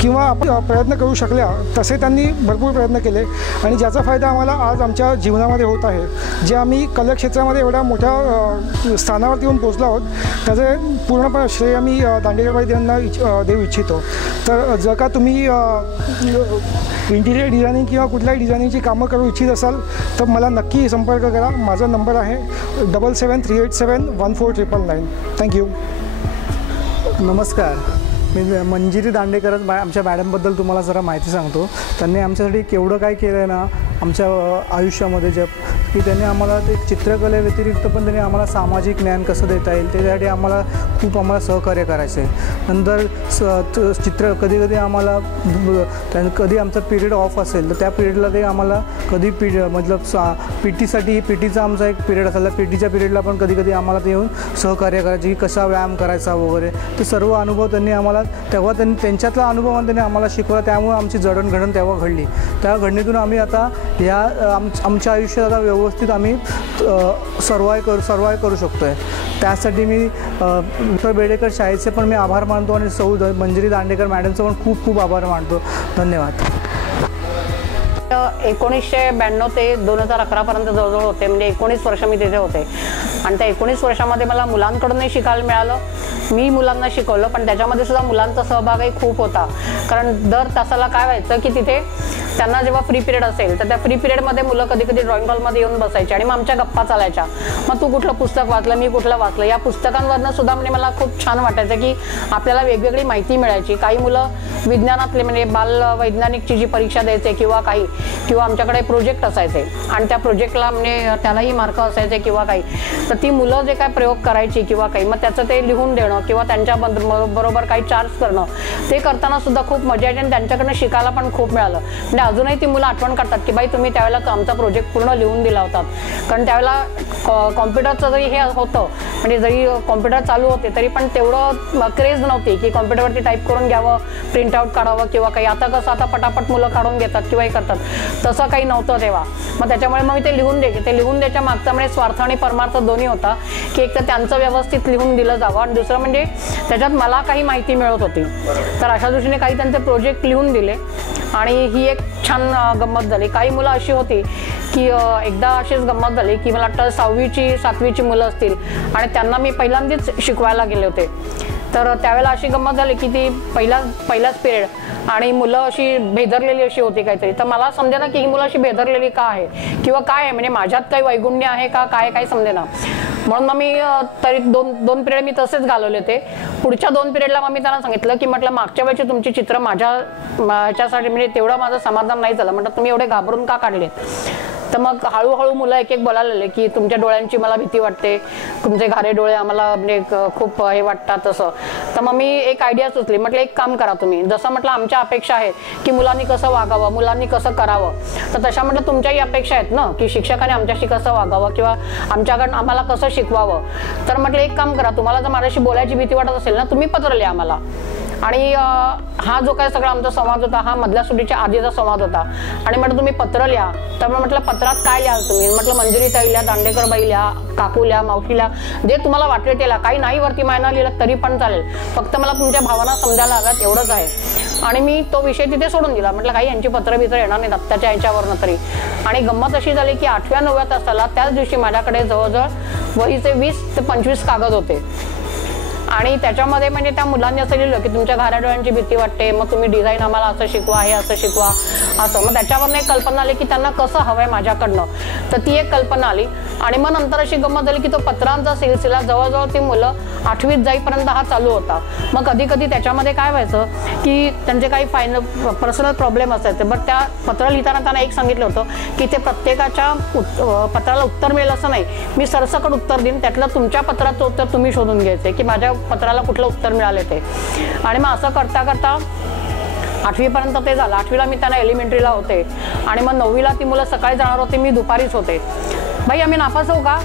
किंवा आपण प्रयत्न करू शकल्या तसे त्यांनी भरपूर प्रयत्न केले आणि ज्याचा फायदा आम्हाला आज आमच्या जीवनामध्ये होत आहे. जे आम्ही कला क्षेत्रामध्ये एवढ्या मोठ्या स्थानावरती येऊन पोचलो आहोत त्याचे पूर्णपणे श्रेय आम्ही दांडेकरबाई यांना देऊ इच्छितो. तर जर का तुम्ही इंटिरियर डिझायनिंग किंवा कुठल्याही डिझायनिंगची कामं करू इच्छित असाल तर मला नक्की संपर्क करा. माझा नंबर आहे 7738714999. थँक्यू. नमस्कार, मी मंजिरी दांडेकर आमच्या मॅडमबद्दल तुम्हाला जरा माहिती सांगतो. त्यांनी आमच्यासाठी केवढं काय केलं आहे ना आमच्या आयुष्यामध्ये, की त्यांनी आम्हाला ते चित्रकलेव्यतिरिक्त पण त्यांनी आम्हाला सामाजिक ज्ञान कसं देता येईल त्याच्यासाठी आम्हाला सहकार्य करायचं आहे. नंतर कधी आम्हाला कधी आमचा पिरियड ऑफ असेल तर त्या पिरियडला ते आम्हाला कधी मतलब PT PTचा आमचा एक पिरियड असेल तर PTच्या पिरियडला पण कधी आम्हाला ते येऊन सहकार्य करायचे, की कसा व्यायाम करायचा वगैरे. ते सर्व अनुभव त्यांनी आम्हाला त्यांच्यातला अनुभव त्यांनी आम्हाला शिकवला. त्यामुळे आमची जडणघडण तेव्हा घडली. त्या घडणीतून आम्ही आता आमच्या आयुष्यात आता व्यवस्थित आम्ही सर्वाय करू शकतो आहे. त्यासाठी मी डॉक्टर बेडेकर शाळेचे पण मी आभार मानतो आणि सौ मंजिरी दांडेकर मॅडमचं पण खूप खूप आभार मानतो. धन्यवाद. 1992 ते 2011पर्यंत जवळजवळ होते, म्हणजे 19 वर्ष मी तिथे होते आणि त्या 19 वर्षामध्ये मला मुलांकडूनही शिकायला मिळालं. मी मुलांना शिकवलं, पण त्याच्यामध्ये सुद्धा मुलांचा सहभागही खूप होता. कारण दर तासाला काय व्हायचं की तिथे त्यांना जेव्हा फ्री पिरियड असेल तर त्या फ्री पिरियडमध्ये मुलं कधी ड्रॉइंग हॉलमध्ये येऊन बसायचे आणि मग आमच्या गप्पा चालायच्या. मग तू कुठलं पुस्तक वाचलं, मी कुठलं वाचलं, या पुस्तकांवरनं सुद्धा म्हणजे मला खूप छान वाटायचं की आपल्याला वेगवेगळी माहिती मिळायची. काही मुलं विज्ञानातले म्हणजे बाल वैज्ञानिकची जी परीक्षा द्यायचे किंवा आमच्याकडे प्रोजेक्ट असायचे आणि त्या प्रोजेक्टला म्हणजे त्यालाही मार्क असायचे किंवा काही, तर ती मुलं जे काय प्रयोग करायची किंवा काही मग त्याचं ते लिहून देणं किंवा त्यांच्या बरोबर काही चार्ज करणं, ते करताना सुद्धा खूप मजा यायची आणि त्यांच्याकडनं शिकायला पण खूप मिळालं. म्हणजे अजूनही ती मुलं आठवण करतात की बाई तुम्ही त्यावेळेला आमचा प्रोजेक्ट पूर्ण लिहून दिला होता. कारण त्यावेळेला कॉम्प्युटरचं जरी हे होतं, म्हणजे जरी कॉम्प्युटर चालू होते तरी पण तेवढं क्रेज नव्हती की कॉम्प्युटरवरती टाईप करून घ्यावं, प्रिंटआउट काढावं किंवा काही. आता कसं आता पटापट मुलं काढून घेतात किंवा हे करतात, तसं काही नव्हतं तेव्हा. मग त्याच्यामुळे मग मी ते लिहून द्यायचे. ते लिहून द्यायच्या मागचा म्हणजे स्वार्थ आणि परमार्थ दोन्ही होता, की एक तर त्यांचं व्यवस्थित लिहून दिलं जावं आणि दुसरं म्हणजे त्याच्यात मला काही माहिती मिळत होती. तर अशा दृष्टीने काही त्यांचे प्रोजेक्ट लिहून दिले आणि ही एक छान गंमत झाली. काही मुलं अशी होती की एकदा अशीच गंमत झाली की मला वाटतं 6वी 7वीची मुलं असतील आणि त्यांना मी पहिल्यांदाच शिकवायला गेले होते. तर त्यावेळेला अशी गंमत झाली की ती पहिलाच पिरियड आणि मुलं अशी भेदरलेली अशी होती काहीतरी. तर मला समजेना की ही मुलं अशी भेदरलेली का आहे किंवा काय आहे, म्हणजे माझ्यात काही वैगुण्य आहे का काय काही समजेना. म्हणून मग मी तरी दोन पिरियड मी तसेच घालवले होते. पुढच्या 2 पिरियडला मग मी त्यांना सांगितलं की म्हटलं मागच्या वेळची तुमची चित्र माझ्या ह्याच्यासाठी म्हणजे तेवढं माझं समाधान नाही झालं. म्हटलं तुम्ही एवढे घाबरून का काढलेत. तर मग हळूहळू मुलं एक बोलायला लागले की तुमच्या डोळ्यांची मला भीती वाटते, तुमचे घारे डोळे आम्हाला म्हणजे खूप हे वाटतात तसं. तर मग मी एक आयडिया सुचली. म्हटलं एक काम करा तुम्ही, जसं म्हटलं आमच्या अपेक्षा आहे की मुलांनी कसं वागावं, मुलांनी कसं करावं, तर तशा म्हटलं तुमच्याही अपेक्षा आहेत ना की शिक्षकाने आमच्याशी कसं वागावं किंवा आमच्याकडनं आम्हाला कसं शिकवावं. तर म्हटलं एक काम करा, तुम्हाला जर माझ्याशी बोलायची भीती वाटत असेल ना, तुम्ही पत्र लिहा आम्हाला. आणि हा जो काय सगळा आमचा संवाद होता हा मधल्या सुट्टीच्या आधीचा संवाद होता. आणि म्हटलं तुम्ही पत्र लिहा. तर म्हटलं पत्रात काय लिहाल तुम्ही. म्हटलं मंजिरी ताई लिहा, दांडेकर बाई लिहा, काकू लिहा, मावशी लिहा, जे तुम्हाला वाटले ते लिहा. काही नाही वरती मायना लिहिलं तरी पण चालेल, फक्त मला तुमच्या भावना समजायला हव्यात एवढंच आहे. आणि मी तो विषय तिथे सोडून दिला. म्हटलं काही यांची पत्र येणार नाही आत्ताच्या याच्यावरनं तरी. आणि गंमत अशी झाली की 8व्या 9व्या तासाला त्याच दिवशी माझ्याकडे जवळजवळ वहीचे 20 ते 25 कागद होते. आणि त्याच्यामध्ये म्हणजे त्या मुलांनी असं लिहिलं की तुमच्या घाऱ्या डोळ्यांची भीती वाटते, मग तुम्ही डिझाईन आम्हाला असं शिकवा, हे असं शिकवा असं. मग त्याच्यावरनं एक कल्पना आली की त्यांना कसं हवंय माझ्याकडनं. तर ती एक कल्पना आली. आणि मग नंतर अशी गंमत झाली की तो पत्रांचा सिलसिला जवळजवळ ती मुलं 8वीत जाईपर्यंत हा चालू होता. मग कधी त्याच्यामध्ये काय व्हायचं की त्यांचे काही पर्सनल प्रॉब्लेम असायचे. बट त्या पत्र लिहिताना त्यांना एक सांगितलं होतं की ते प्रत्येकाच्या पत्राला उत्तर मिळेल असं नाही, मी सरसकट उत्तर देईन, त्यातलं तुमच्या पत्राचं उत्तर तुम्ही शोधून घ्यायचे की माझ्या पत्राला कुठलं उत्तर मिळाले ते. आणि मग असं करता करता 8वीपर्यंत ते झालं. 8वीला मी त्यांना एलिमेंटरीला होते आणि मग 9वीला ती मुलं सकाळी जाणार होती, मी दुपारीच होते. बाई आम्ही नापास होऊ का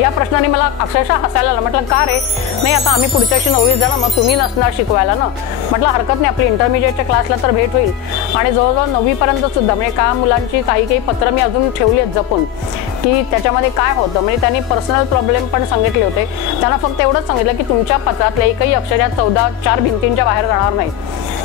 या प्रश्नाने मला अक्षरशः हसायला आलं. म्हटलं का रे? नाही आता आम्ही पुढच्याशी 9वीत जाणार, मग तुम्ही नसणार शिकवायला ना. म्हटलं हरकत नाही, आपली इंटरमिजिएटच्या क्लासला तर भेट होईल. आणि जवळजवळ 9वीपर्यंत सुद्धा म्हणजे का मुलांची काही पत्र मी अजून ठेवली आहेत जपून की त्याच्यामध्ये काय होतं. म्हणजे त्यांनी पर्सनल प्रॉब्लेम पण सांगितले होते. त्यांना फक्त एवढंच सांगितलं की तुमच्या पत्रातले एकही अक्षर या 4 भिंतींच्या बाहेर जाणार नाही.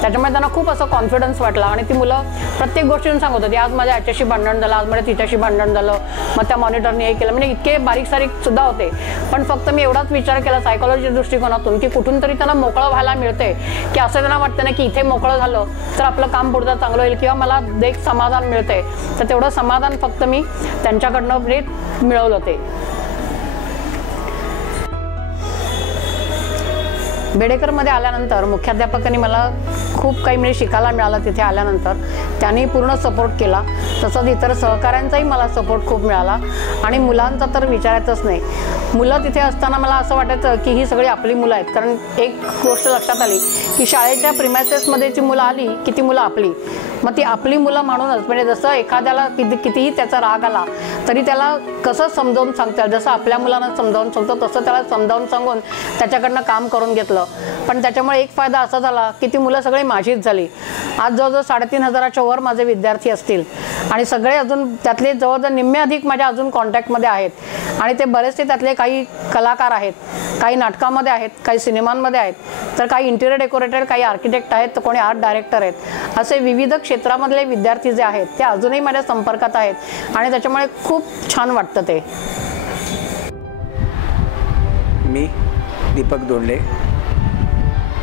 त्याच्यामुळे त्यांना खूप असं कॉन्फिडन्स वाटला आणि ती मुलं प्रत्येक गोष्टीने सांगत होती, आज माझ्या याच्याशी भांडण झालं, आज माझ्या तिच्याशी भांडण झालं, मग त्या मॉनिटरने हे केलं. म्हणजे इतके बारीक सारीक सुद्धा होते. पण फक्त मी एवढाच विचार केला सायकोलॉजी दृष्टिकोनातून की कुठून तरी त्यांना मोकळं व्हायला मिळते, की असं त्यांना वाटतं ना की इथे मोकळं झालं तर आपलं काम पुढचं चांगलं होईल किंवा मला एक समाधान मिळते. तर तेवढं समाधान फक्त मी त्यांच्याकडनं मिळवलं. ते बेडेकरमध्ये आल्यानंतर मुख्याध्यापकांनी मला खूप काही म्हणजे शिकायला मिळालं. तिथे आल्यानंतर त्यांनी पूर्ण सपोर्ट केला. तसंच इतर सहकाऱ्यांचाही मला सपोर्ट खूप मिळाला. आणि मुलांचा तर विचारायचंच नाही. मुलं तिथे असताना मला असं वाटायचं की ही सगळी आपली मुलं आहेत. कारण एक गोष्ट लक्षात आली की शाळेच्या प्रिमायसेसमध्ये जी मुलं आली की ती मुलं आपली, मग ती आपली मुलं म्हणूनच म्हणजे जसं एखाद्याला कितीही त्याचा राग आला तरी त्याला कसं समजावून सांगता येईल, जसं आपल्या मुलांना समजावून सांगतो तसं त्याला समजावून सांगून त्याच्याकडनं काम करून घेतलं. पण त्याच्यामुळे एक फायदा असा झाला की ती मुलं सगळी माझीच झाली. आज जवळजवळ 3,500च्या वर माझे विद्यार्थी असतील आणि सगळे अजून त्यातले जवळजवळ निम्मे अधिक माझ्या अजून कॉन्टॅक्टमध्ये आहेत. आणि ते बरेचसे त्यातले काही कलाकार आहेत, काही नाटकामध्ये आहेत, काही सिनेमांमध्ये आहेत, तर काही इंटिरियर डेकोरेटर, काही आर्किटेक्ट आहेत, तर कोणी आर्ट डायरेक्टर आहेत. असे विविध क्षेत्रामधले विद्यार्थी जे आहेत ते अजूनही माझ्या संपर्कात आहेत आणि त्याच्यामुळे खूप छान वाटतं. ते मी दीपक दोंडले,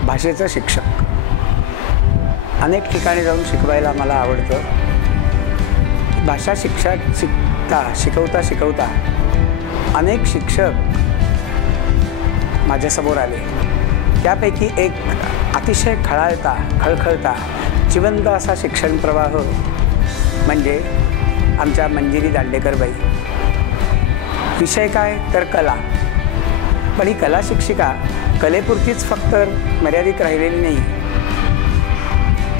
भाषेचा शिक्षक. अनेक ठिकाणी जाऊन शिकवायला मला आवडतं. भाषा शिकवता अनेक शिक्षक माझ्यासमोर आले. त्यापैकी एक अतिशय खळखळता जिवंत असा शिक्षण प्रवाह म्हणजे आमच्या मंजिरी दांडेकरबाई. विषय काय तर कला. पण ही कला शिक्षिका कलेपुरतीच फक्त मर्यादित राहिलेली नाही.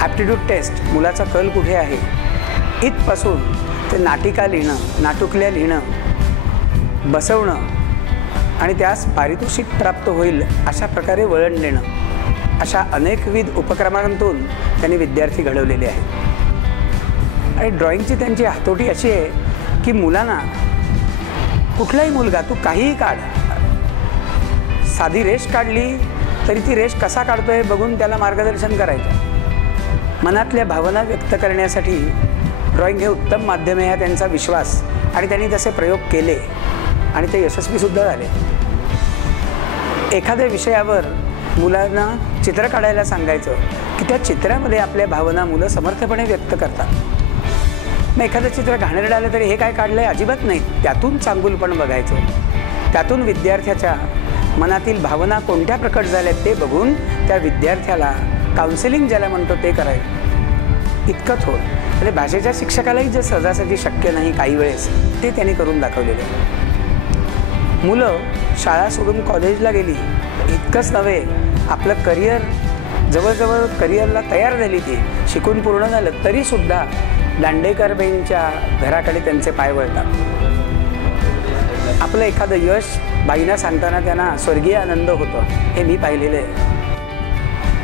ॲप्टिट्यूड टेस्ट, मुलाचा कल कुठे आहे इथपासून ते नाटिका लिहिणं, नाटुकल्या लिहिणं, बसवणं आणि त्यास पारितोषिक प्राप्त होईल अशा प्रकारे वळण देणं, अशा अनेकविध उपक्रमांतून त्यांनी विद्यार्थी घडवलेले आहेत. आणि ड्रॉइंगची त्यांची हातोटी अशी आहे की मुलांना, कुठलाही मुलगा तू काहीही काढ, साधी रेष काढली तरी ती रेष कसा काढतोय बघून त्याला मार्गदर्शन करायचं. मनातल्या भावना व्यक्त करण्यासाठी ड्रॉइंग हे उत्तम माध्यम आहे हा त्यांचा विश्वास. आणि त्यांनी तसे प्रयोग केले आणि ते यशस्वीसुद्धा झाले. एखाद्या विषयावर मुलांना चित्र काढायला सांगायचं की त्या चित्रामध्ये आपल्या भावना मुलं समर्थपणे व्यक्त करतात. मग एखादं चित्र घाणेरडं आलं तरी हे काय काढलं आहे अजिबात नाही, त्यातून चांगुलपण बघायचं. त्यातून विद्यार्थ्याच्या मनातील भावना कोणत्या प्रकट झाल्यात ते बघून त्या विद्यार्थ्याला काउन्सिलिंग ज्याला म्हणतो ते करायचं. इतकं थोडं म्हणजे भाषेच्या शिक्षकालाही जे सहजासहजी शक्य नाही काही वेळेस ते त्यांनी करून दाखवलेलं आहे. मुलं शाळा सोडून कॉलेजला गेली इतकंच नव्हे, आपलं करिअर जवळजवळ करिअरला तयार झाली, ती शिकून पूर्ण झालं तरीसुद्धा दांडेकरबाईंच्या घराकडे त्यांचे पाय वळतात. आपलं एखादं यश बाईंना सांगताना त्यांना स्वर्गीय आनंद होतो हे मी पाहिलेलं आहे.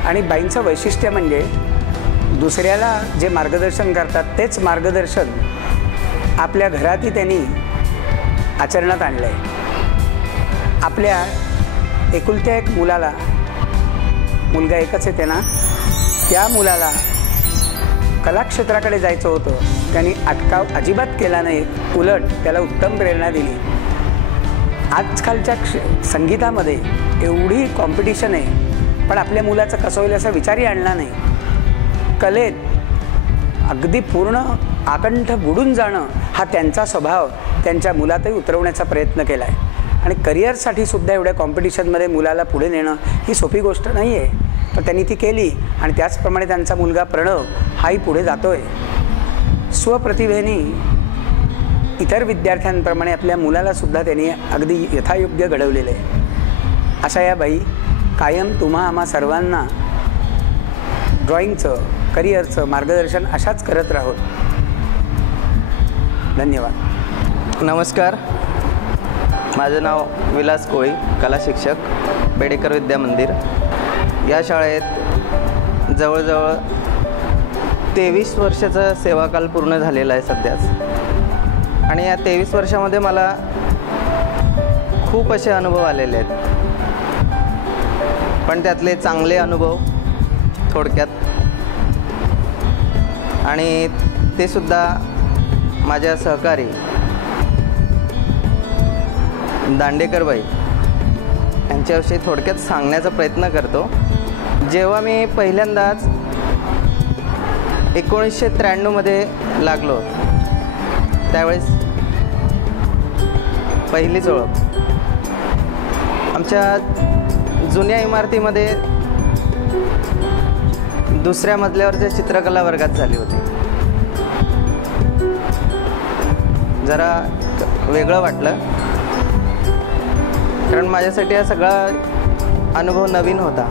आणि बाईंचं वैशिष्ट्य म्हणजे दुसऱ्याला जे मार्गदर्शन करतात तेच मार्गदर्शन आपल्या घरातही त्यांनी आचरणात आणलं आहे. आपल्या एकुलत्या एक मुलाला, मुलगा एकच आहे त्यांना, त्या मुलाला कलाक्षेत्राकडे जायचं होतं, त्यांनी अटकाव अजिबात केला नाही, उलट त्याला उत्तम प्रेरणा दिली. आजकालच्या संगीतामध्ये एवढी कॉम्पिटिशन आहे पण आपल्या मुलाचं कसं होईल असा विचारही आणला नाही. कलेत अगदी पूर्ण आकंठ बुडून जाणं हा त्यांचा स्वभाव त्यांच्या मुलातही उतरवण्याचा प्रयत्न केला आहे. आणि करिअरसाठी सुद्धा एवढ्या कॉम्पिटिशनमध्ये मुलाला पुढे नेणं ही सोपी गोष्ट नाही आहे, तर त्यांनी ती केली. आणि त्याचप्रमाणे त्यांचा मुलगा प्रणव हाही पुढे जातो आहे. स्वप्रतिभेने इतर विद्यार्थ्यांप्रमाणे आपल्या मुलालासुद्धा त्यांनी अगदी यथायोग्य घडवलेलं आहे. अशा या बाई कायम तुम्हा आम्हा सर्वांना ड्रॉइंगचं, करिअरचं मार्गदर्शन अशाच करत राहोत. धन्यवाद. नमस्कार, माझं नाव विलास कोळी, कला शिक्षक, बेडेकर विद्या मंदिर. या शाळेत जवळजवळ 23 वर्षाचा सेवाकाल पूर्ण झालेला आहे सध्याच. आणि या 23 वर्षामध्ये मला खूप असे अनुभव आलेले आहेत, पण त्यातले चांगले अनुभव थोडक्यात, आणि ते सुद्धा माझ्या सहकारी दांडेकरबाई यांच्याविषयी थोडक्यात सांगण्याचा प्रयत्न करतो. जेव्हा मी पहिल्यांदाच 1993 लागलो, त्यावेळेस पहिलीच ओळख आमच्या जुन्या इमारतीमध्ये दुसऱ्या मजल्यावरच्या चित्रकला वर्गात झाली होती. जरा वेगळं वाटलं, कारण माझ्यासाठी हा सगळा अनुभव नवीन होता.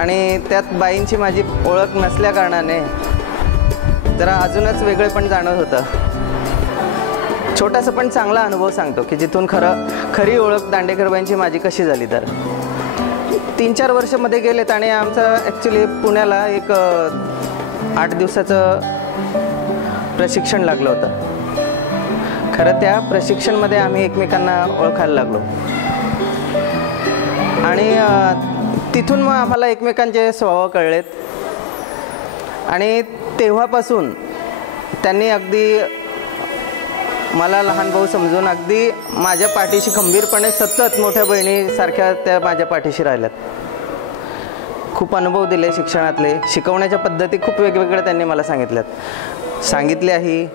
आणि त्यात बाईंची माझी ओळख नसल्या कारणाने जरा अजूनच वेगळेपण जाणवत होतं. छोटासा पण चांगला अनुभव सांगतो की जिथून खरी ओळख दांडेकरबाईंची माझी कशी झाली. तर 3-4 वर्षामध्ये गेलेत आणि आमचं ॲक्च्युली पुण्याला एक 8 दिवसाचं प्रशिक्षण लागलं होतं. खरं त्या प्रशिक्षणमध्ये आम्ही एकमेकांना ओळखायला लागलो आणि तिथून मग आम्हाला एकमेकांचे स्वभाव कळलेत. आणि तेव्हापासून त्यांनी अगदी मला लहान भाऊ समजून अगदी माझ्या पाठीशी खंबीरपणे सतत मोठ्या बहिणीसारख्या त्या माझ्या पाठीशी राहिल्यात. खूप अनुभव दिले शिक्षणातले. शिकवण्याच्या पद्धती खूप वेगवेगळ्या त्यांनी मला सांगितल्याही,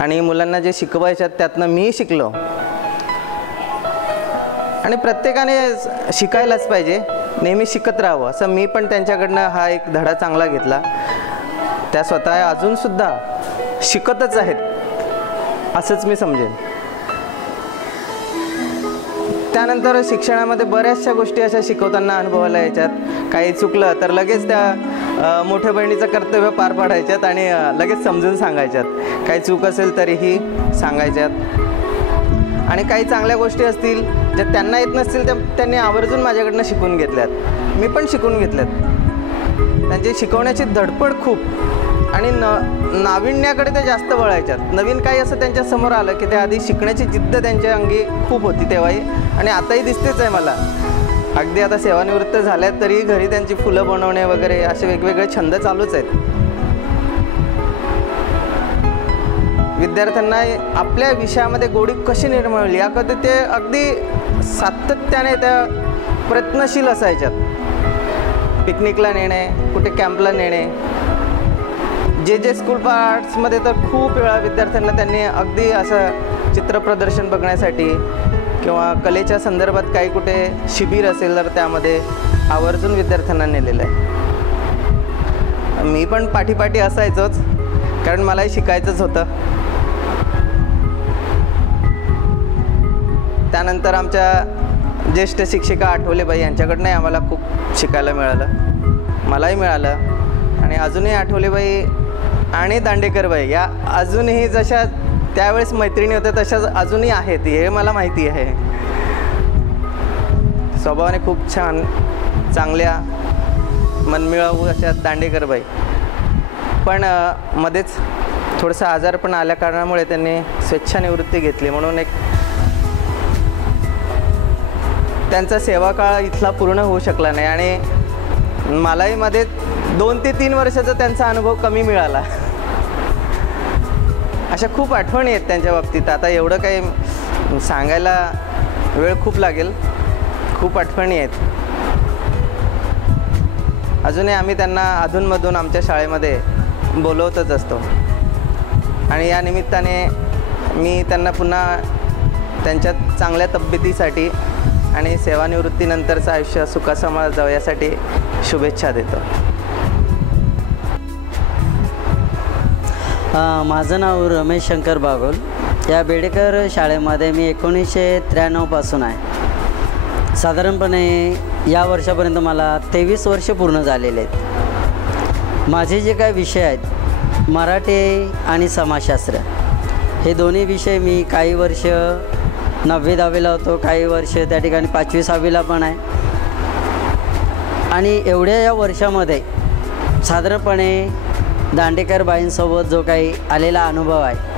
आणि मुलांना जे शिकवायच्यात त्यातनं मी शिकलो. आणि प्रत्येकाने शिकायलाच पाहिजे, नेहमी शिकत राहावं, असं मी पण त्यांच्याकडनं हा एक धडा चांगला घेतला. त्या स्वतः अजूनसुद्धा शिकतच आहेत असंच मी समजेन. त्यानंतर शिक्षणामध्ये बऱ्याचशा गोष्टी अशा शिकवताना अनुभवाला यायच्यात. काही चुकलं तर लगेच त्या मोठ्या बहिणीचं कर्तव्य पार पाडायच्यात आणि लगेच समजून सांगायच्यात. काही चूक असेल तरीही सांगायच्यात. आणि काही चांगल्या गोष्टी असतील ज्या त्यांना येत नसतील त्या त्यांनी आवर्जून माझ्याकडनं शिकून घेतल्यात. मी पण शिकून घेतल्यात. त्यांची शिकवण्याची धडपड खूप, आणि नाविन्याकडे ते जास्त वळायच्यात. नवीन काही असं त्यांच्या समोर आलं की त्या आधी शिकण्याची जिद्द त्यांच्या अंगी खूप होती तेव्हाही, आणि आताही दिसतेच आहे मला. अगदी आता सेवानिवृत्त झाल्यात तरी घरी त्यांची फुलं बनवणे वगैरे असे वेगवेगळे छंद चालूच आहेत. विद्यार्थ्यांना आपल्या विषयामध्ये गोडी कशी निर्माण होईल याकडे ते अगदी सातत्याने त्या प्रयत्नशील असायच्यात. पिकनिकला नेणे, कुठे कॅम्पला नेणे. जे स्कूल आर्ट्समध्ये तर खूप वेळा विद्यार्थ्यांना त्यांनी अगदी असं चित्रप्रदर्शन बघण्यासाठी किंवा कलेच्या संदर्भात काही कुठे शिबिर असेल तर त्यामध्ये आवर्जून विद्यार्थ्यांना नेलेलं आहे. मी पण पाठीपाठी असायचोच, कारण मलाही शिकायचंच होतं. त्यानंतर आमच्या ज्येष्ठ शिक्षिका आठवलेबाई यांच्याकडनंही आम्हाला खूप शिकायला मिळालं, मलाही मिळालं. आणि अजूनही आठवलेबाई आणि दांडेकरबाई या अजूनही जशा त्यावेळेस मैत्रिणी होत्या तशाच अजूनही आहेत, हे मला माहिती आहे. स्वभावाने खूप छान, चांगल्या, मनमिळावू अशा दांडेकरबाई. पण मध्येच थोडंसं आजारपण आल्या कारणामुळे त्यांनी स्वेच्छानिवृत्ती घेतली, म्हणून एक त्यांचा सेवाकाळ इथला पूर्ण होऊ शकला नाही. आणि मलाही मध्ये 2 ते 3 वर्षाचा त्यांचा अनुभव कमी मिळाला. अशा खूप आठवणी आहेत त्यांच्या बाबतीत. आता एवढं काही सांगायला वेळ खूप लागेल. खूप आठवणी आहेत. अजूनही आम्ही त्यांना अधूनमधून आमच्या शाळेमध्ये बोलवतच असतो. आणि या निमित्ताने मी त्यांना पुन्हा त्यांच्या चांगल्या तब्येतीसाठी आणि सेवानिवृत्तीनंतरचं आयुष्य सुखासमाधानात जावं यासाठी शुभेच्छा देतो. माझं नाव रमेश शंकर बागोल. या बेडेकर शाळेमध्ये मी 1993 पासून आहे. साधारणपणे या वर्षापर्यंत मला 23 वर्ष पूर्ण झालेले आहेत. माझे जे काही विषय आहेत मराठी आणि समाजशास्त्र हे दोन्ही विषय मी काही वर्ष 9वी-10वीला होतो, काही वर्ष त्या ठिकाणी 5वी-6वीला पण आहे. आणि एवढ्या या वर्षामध्ये साधारणपणे दांडेकरबाईंसोबत जो काही आलेला अनुभव आहे.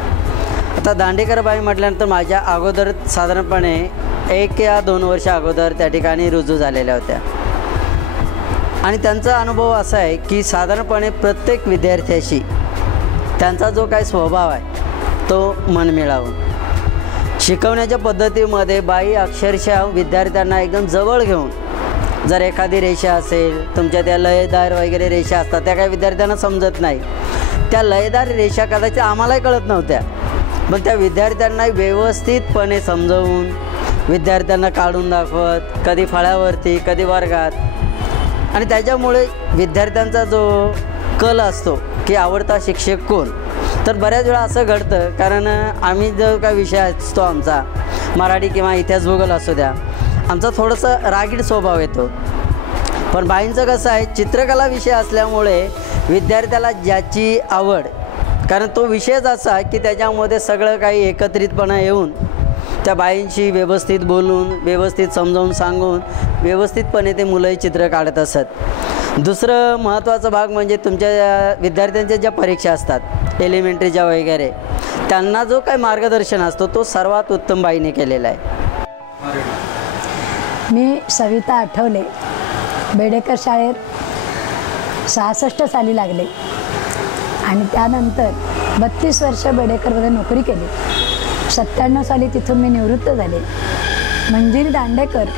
आता दांडेकरबाई म्हटल्यानंतर माझ्या अगोदर साधारणपणे 1 या 2 वर्ष अगोदर त्या ठिकाणी रुजू झालेल्या होत्या. आणि त्यांचा अनुभव असा आहे की साधारणपणे प्रत्येक विद्यार्थ्याशी त्यांचा जो काही स्वभाव आहे तो मनमिळावून शिकवण्याच्या पद्धतीमध्ये बाई अक्षरशः विद्यार्थ्यांना एकदम जवळ घेऊन, जर एखादी रेषा असेल तुमच्या त्या लयदार वगैरे रेषा असतात त्या काही विद्यार्थ्यांना समजत नाही. त्या लयदार रेषा कदाचित आम्हालाही कळत नव्हत्या, पण त्या विद्यार्थ्यांना व्यवस्थितपणे समजवून विद्यार्थ्यांना काढून दाखवत, कधी फळ्यावरती कधी वर्गात. आणि त्याच्यामुळे विद्यार्थ्यांचा जो कल असतो की आवडता शिक्षक कोण, तर बऱ्याच वेळा असं घडतं कारण आम्ही जो काही विषय असतो आमचा मराठी किंवा इतिहास भूगोल असू द्या, आमचा थोडंसं रागीट स्वभाव येतो. पण बाईंचं कसं आहे चित्रकला विषय असल्यामुळे विद्यार्थ्याला ज्याची आवड, कारण तो विषयच असा आहे की त्याच्यामध्ये सगळं काही एकत्रितपणा येऊन त्या बाईंशी व्यवस्थित बोलून व्यवस्थित समजावून सांगून व्यवस्थितपणे ते मुलंही चित्र काढत असत. दुसरं महत्त्वाचा भाग म्हणजे तुमच्या विद्यार्थ्यांच्या ज्या परीक्षा असतात एलिमेंटरीच्या वगैरे, त्यांना जो काही मार्गदर्शन असतो तो सर्वात उत्तम बाईने केलेला आहे. मी सविता आठवले, बेडेकर शाळेत 66 साली लागले आणि त्यानंतर 32 वर्ष बेडेकरमध्ये नोकरी केली. 97 साली तिथून मी निवृत्त झाले. मंजिरी दांडेकर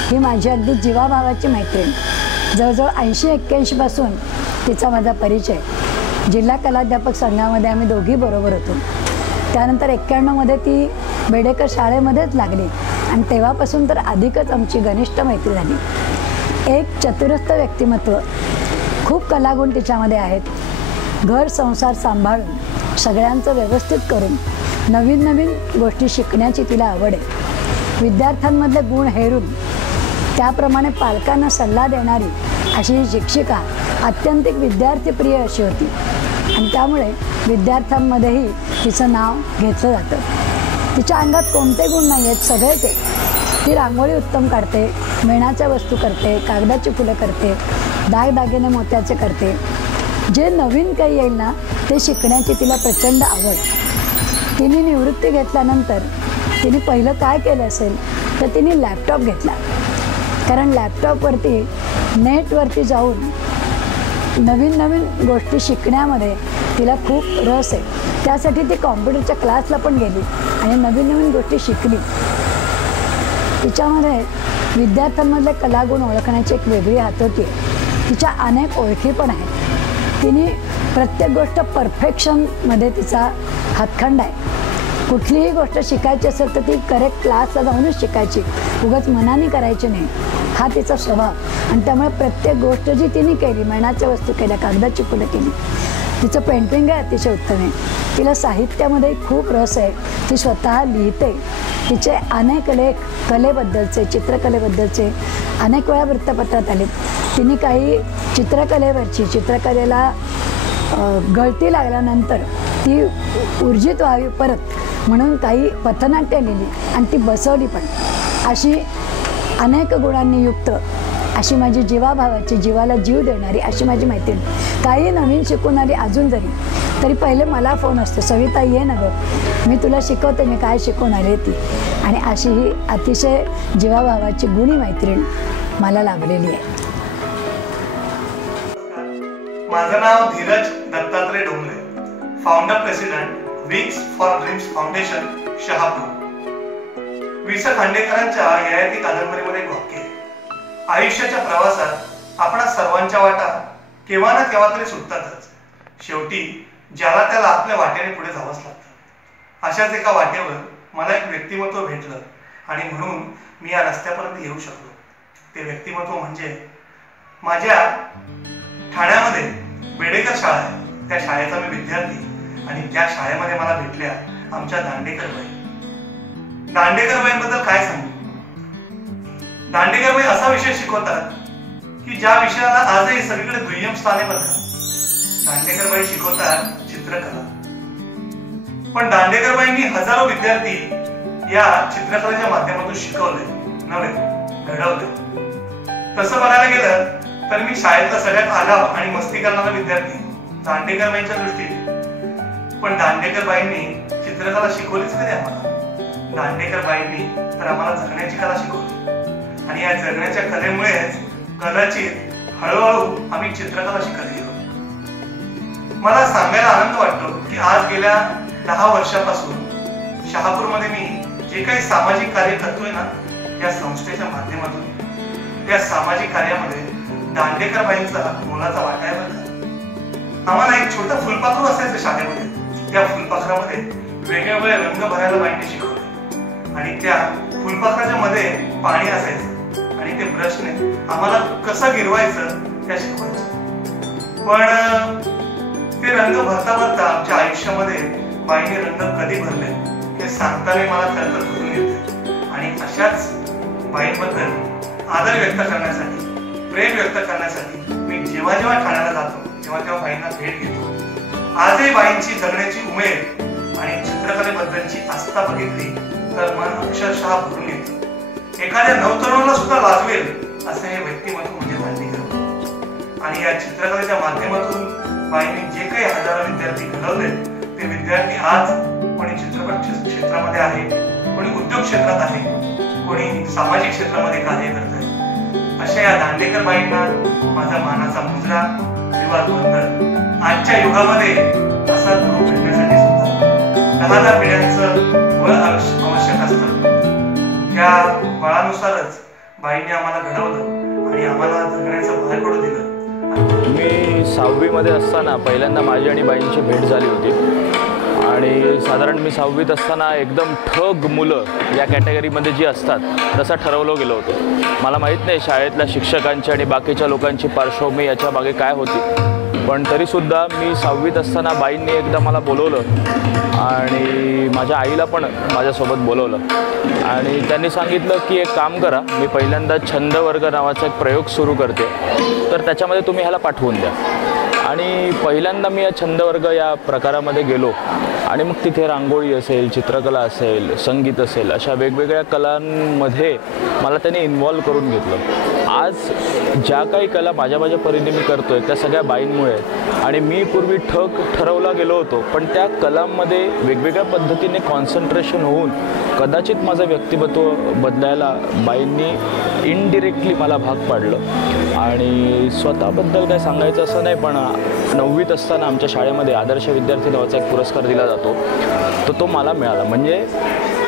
ही माझी अगदी जीवाभावाची मैत्रीण. जवळजवळ 80-81 पासून तिचा माझा परिचय. जिल्हा कलाध्यापक संघामध्ये आम्ही दोघी बरोबर होतो. त्यानंतर 91मध्ये ती बेडेकर शाळेमध्येच लागली आणि तेव्हापासून तर अधिकच आमची घनिष्ठ मैत्री झाली. एक चतुरस्थ व्यक्तिमत्व, खूप कलागुण तिच्यामध्ये आहेत. घर संसार सांभाळून सगळ्यांचं व्यवस्थित करून नवीन नवीन गोष्टी शिकण्याची तिला आवड आहे. विद्यार्थ्यांमधले गुण हेरून त्याप्रमाणे पालकांना सल्ला देणारी अशी ही शिक्षिका अत्यंतिक विद्यार्थीप्रिय अशी होती आणि त्यामुळे विद्यार्थ्यांमध्येही तिचं नाव घेतलं जातं. तिच्या अंगात कोणते गुण नाही आहेत, सगळेच आहेत. ती रांगोळी उत्तम काढते, मेणाच्या वस्तू करते, कागदाची फुलं करते, दागदागिने मोत्याचे करते. जे नवीन काही येईल ना ते शिकण्याची तिला प्रचंड आवड. तिने निवृत्ती घेतल्यानंतर तिने पहिलं काय केलं असेल तर तिने लॅपटॉप घेतला, कारण लॅपटॉपवरती नेटवरती जाऊन नवीन नवीन गोष्टी शिकण्यामध्ये तिला खूप रस आहे. त्यासाठी ती कॉम्प्युटरच्या क्लासला पण गेली आणि नवीन नवीन गोष्टी शिकली. तिच्यामध्ये विद्यार्थ्यांमधले कलागुण ओळखण्याची एक वेगळी हातोटी आहे. तिच्या अनेक ओळखी पण आहेत. तिने प्रत्येक गोष्ट परफेक्शनमध्ये तिचा हातखंड आहे. कुठलीही गोष्ट शिकायची असेल तर ती करेक्ट क्लासला जाऊनच शिकायची, उगाच मनाने करायची नाही, हा तिचा स्वभाव. आणि त्यामुळे प्रत्येक गोष्ट जी तिने केली, मेणाच्या वस्तू केल्या, कागदाची फुलं केली. तिचं पेंटिंग आहे अतिशय उत्तम आहे. तिला साहित्यामध्ये खूप रस आहे. ती स्वतः लिहिते. तिचे अनेक लेख कलेबद्दलचे, चित्रकलेबद्दलचे अनेक वेळा वृत्तपत्रात आले. तिने काही चित्रकलेला गळती लागल्यानंतर ती ऊर्जित व्हावी परत म्हणून काही पथनाट्य लिहिली आणि ती बसवली पण. अशी अनेक गुणांनी युक्त अशी माझी जीवाभावाची, जीवाला जीव देणारी अशी माझी मैत्रीण. काही नवीन शिकून आली अजून तरी पहिले मला फोन असतो, सविता ये ना गं, मी तुला शिकवते, मी काय शिकून आले ती. आणि अशी ही अतिशय जीवाभावाची गुणी मैत्रीण मला लाभलेली आहे. माझं नाव Dheeraj Dattatray Dongre, founder president wings for dreams foundation Shahapur. V S खांडेकरांच्या Yayati कादंबरीमध्ये एक वाक्य आहे, आयुष्याच्या प्रवासात आपणा सर्वांच्या वाटा केव्हा ना केव्हा तरी सुटतातच. शेवटी ज्याला त्याला आपल्या वाटेने पुढे जावंच लागतं. अशाच एका वाटेवर मला एक व्यक्तिमत्व भेटलं आणि म्हणून मी या रस्त्यापर्यंत येऊ शकलो. ते व्यक्तिमत्व म्हणजे माझ्या ठाण्यामध्ये बेडेकर शाळा आहे, त्या शाळेचा मी विद्यार्थी आणि त्या शाळेमध्ये मला भेटल्या आमच्या दांडेकरबाई. दांडेकरबाईंबद्दल काय सांगू. दांडेकरबाई असा विषय शिकवतात की ज्या विषयाला आजही सगळीकडे दुय्यम स्थान आहे. बघा, दांडेकरबाई शिकवतात चित्रकला. पण दांडेकरबाईंनी हजारो विद्यार्थी या चित्रकलेच्या माध्यमातून शिकवले नव्हे, घडवले. तसं बघायला गेलं तर मी शाळेतला सगळ्यात आगाऊ आणि मस्ती करणारा विद्यार्थी दांडेकरबाईंच्या दृष्टीने. पण दांडेकरबाईंनी चित्रकला शिकवलीच कधी आम्हाला? दांडेकरबाईंनी तर आम्हाला जगण्याची कला शिकवली आणि या जगण्याच्या कलेमुळेच कदाचित हळूहळू आम्ही चित्रकला शिकत गेलो. मला सांगायला आनंद वाटतो की आज गेल्या 10 वर्षापासून शहापूरमध्ये मी जे काही सामाजिक कार्य करतोय ना, या संस्थेच्या माध्यमातून त्या सामाजिक कार्यामध्ये दांडेकरबाईंचा मोलाचा वाटा आहे. बघा, आम्हाला एक छोटं फुलपाखरू असायचं शाळेमध्ये. त्या फुलपाखरामध्ये वेगवेगळे रंग भरायला बाईंनी शिकवले आणि त्या फुलपाखराच्या मध्ये पाणी असायचं आणि ते ब्रशने आम्हाला कसं गिरवायचं त्या शिकवायचं. पण ते रंग भरता भरता आमच्या आयुष्यामध्ये बाईंनी रंग कधी भरले हे सांगताना मला खरंतर भरून येते. आणि अशाच बाईंबद्दल आदर व्यक्त करण्यासाठी, प्रेम व्यक्त करण्यासाठी मी जेव्हा जेव्हा ठाण्याला जातो तेव्हा तेव्हा बाईंना भेट घेतो. आजही बाईंची जगण्याची उमेद आणि चित्रकलेबद्दलची आस्था बघितली तर मन अक्षरशः भरून येतं. एखाद्या नवतरुणाला सुद्धा लाजवेल असं हे व्यक्तिमत्व म्हणजे दांडेकर. आणि या चित्रकलेच्या माध्यमातून बाईंनी जे काही हजारो विद्यार्थी घडवले ते विद्यार्थी आज कोणी चित्रपट क्षेत्रामध्ये आहे, कोणी उद्योग क्षेत्रात आहे, कोणी सामाजिक क्षेत्रामध्ये कार्य करत आहे. अशा या दांडेकर बाईंना माझा मानाचा मुजरा किंवा वंदन. आजच्या युगामध्ये असा गुरु भेटण्यासाठी सुद्धा 10 पिढ्यांचं बळ आवश्यक असतं. त्या बळानुसारच बाईंनी आम्हाला घडवलं आणि आम्हाला जगण्याचं भाग्य दिलं. मी 6वी मध्ये असताना पहिल्यांदा माझी आणि बाईंची भेट झाली होती आणि साधारण मी 6वीत असताना एकदम ठग मुलं या कॅटेगरीमध्ये जी असतात तसं ठरवलं गेलं होतं. मला माहीत नाही शाळेतल्या शिक्षकांची आणि बाकीच्या लोकांची पार्श्वभूमी याच्या मागे काय होती, पण तरीसुद्धा मी 6वीत असताना बाईंनी एकदा मला बोलवलं आणि माझ्या आईला पण माझ्यासोबत बोलवलं आणि त्यांनी सांगितलं की एक काम करा, मी पहिल्यांदा छंद वर्ग नावाचा एक प्रयोग सुरू करते, तर त्याच्यामध्ये तुम्ही ह्याला पाठवून द्या. आणि पहिल्यांदा मी या छंद वर्ग या प्रकारामध्ये गेलो आणि मग तिथे रांगोळी असेल, चित्रकला असेल, संगीत असेल, अशा वेगवेगळ्या कलांमध्ये मला त्यांनी इन्व्हॉल्व करून घेतलं. आज ज्या काही कला माझ्या परीने मी करतोय त्या सगळ्या बाईंमुळे. आणि मी पूर्वी ठरवला गेलो होतो, पण त्या कलांमध्ये वेगवेगळ्या पद्धतीने कॉन्सन्ट्रेशन होऊन कदाचित माझं व्यक्तिमत्व बदलायला बाईंनी इनडिरेक्टली मला भाग पाडलं. आणि स्वतःबद्दल काय सांगायचं असं नाही, पण 9वीत असताना आमच्या शाळेमध्ये आदर्श विद्यार्थी नावाचा एक पुरस्कार दिला जातो, तर तो मला मिळाला. म्हणजे